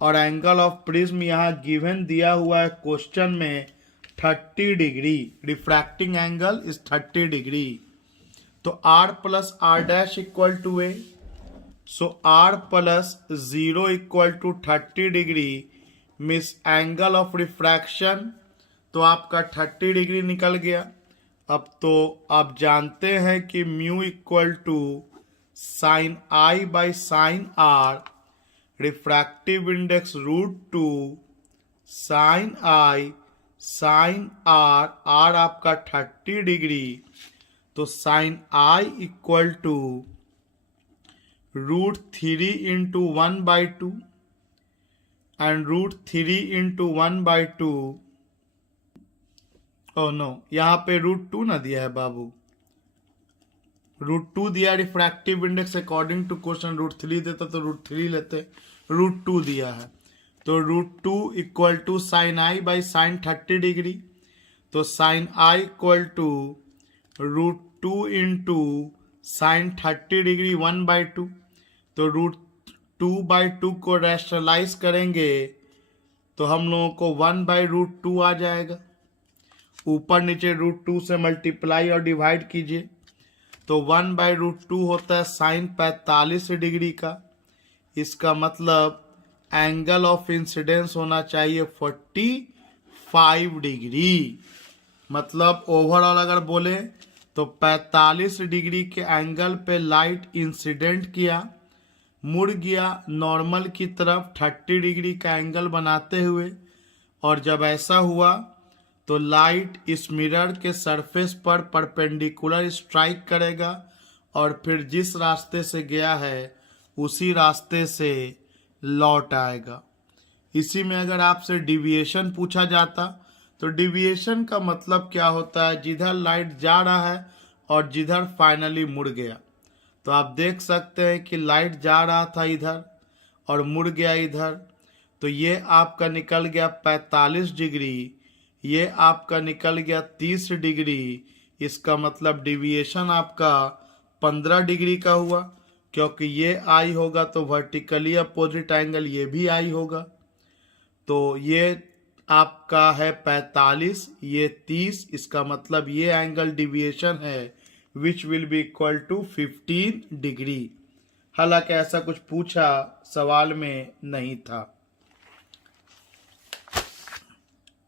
और एंगल ऑफ प्रिज्म यहाँ गिवन दिया हुआ है क्वेश्चन में 30 degree, refracting angle is 30 degree. तो R plus R dash equal to A, so R plus 0 equal to 30 degree means angle of refraction तो आपका 30 डिग्री निकल गया। अब तो आप जानते हैं कि mu equal to sine I by sine R, refractive index √2 sine I sine R, R आपका 30 डिग्री, तो sine I equal to √3 into 1/2 and √3 into 1/2। Oh no, यहाँ पे √2 ना दिया है बाबू, √2 दिया refractive index according to question, √3 देता तो √3 लेते, √2 दिया है। तो √2 equal to sine I by sine 30 degree, तो sine I equal to √2 into sine 30 degree 1/2। तो √2/2 को रैशनलाइज करेंगे तो हम लोगों को 1/√2 आ जाएगा। ऊपर नीचे √2 से मल्टीप्लाई और डिवाइड कीजिए तो 1/√2 होता है साइन 45 डिग्री का। इसका मतलब एंगल ऑफ इंसिडेंस होना चाहिए 45 डिग्री। मतलब ओवरऑल अगर बोले तो 45 डिग्री के एंगल पे लाइट इंसिडेंट किया, मुड़ गया नॉर्मल की तरफ 30 डिग्री का एंगल बनाते हुए, और जब ऐसा हुआ तो लाइट इस मिरर के सरफेस पर परपेंडिकुलर स्ट्राइक करेगा और फिर जिस रास्ते से गया है उसी रास्ते से लौट आएगा। इसी में अगर आपसे डिविएशन पूछा जाता तो डिविएशन का मतलब क्या होता है, जिधर लाइट जा रहा है और जिधर फाइनली मुड़ गया। तो आप देख सकते हैं कि लाइट जा रहा था इधर और मुड़ गया इधर, तो ये आपका निकल गया 45 डिग्री, ये आपका निकल गया 30 डिग्री। इसका मतलब डिविएशन आपका 15 डिग्री का हुआ, क्योंकि ये आई होगा तो वर्टिकली अपोजिट एंगल ये भी आई होगा। तो ये आपका है 45, ये 30, इसका मतलब ये एंगल डिविएशन है which will be equal to 15 degree. हालांकि ऐसा कुछ पूछा सवाल में नहीं था।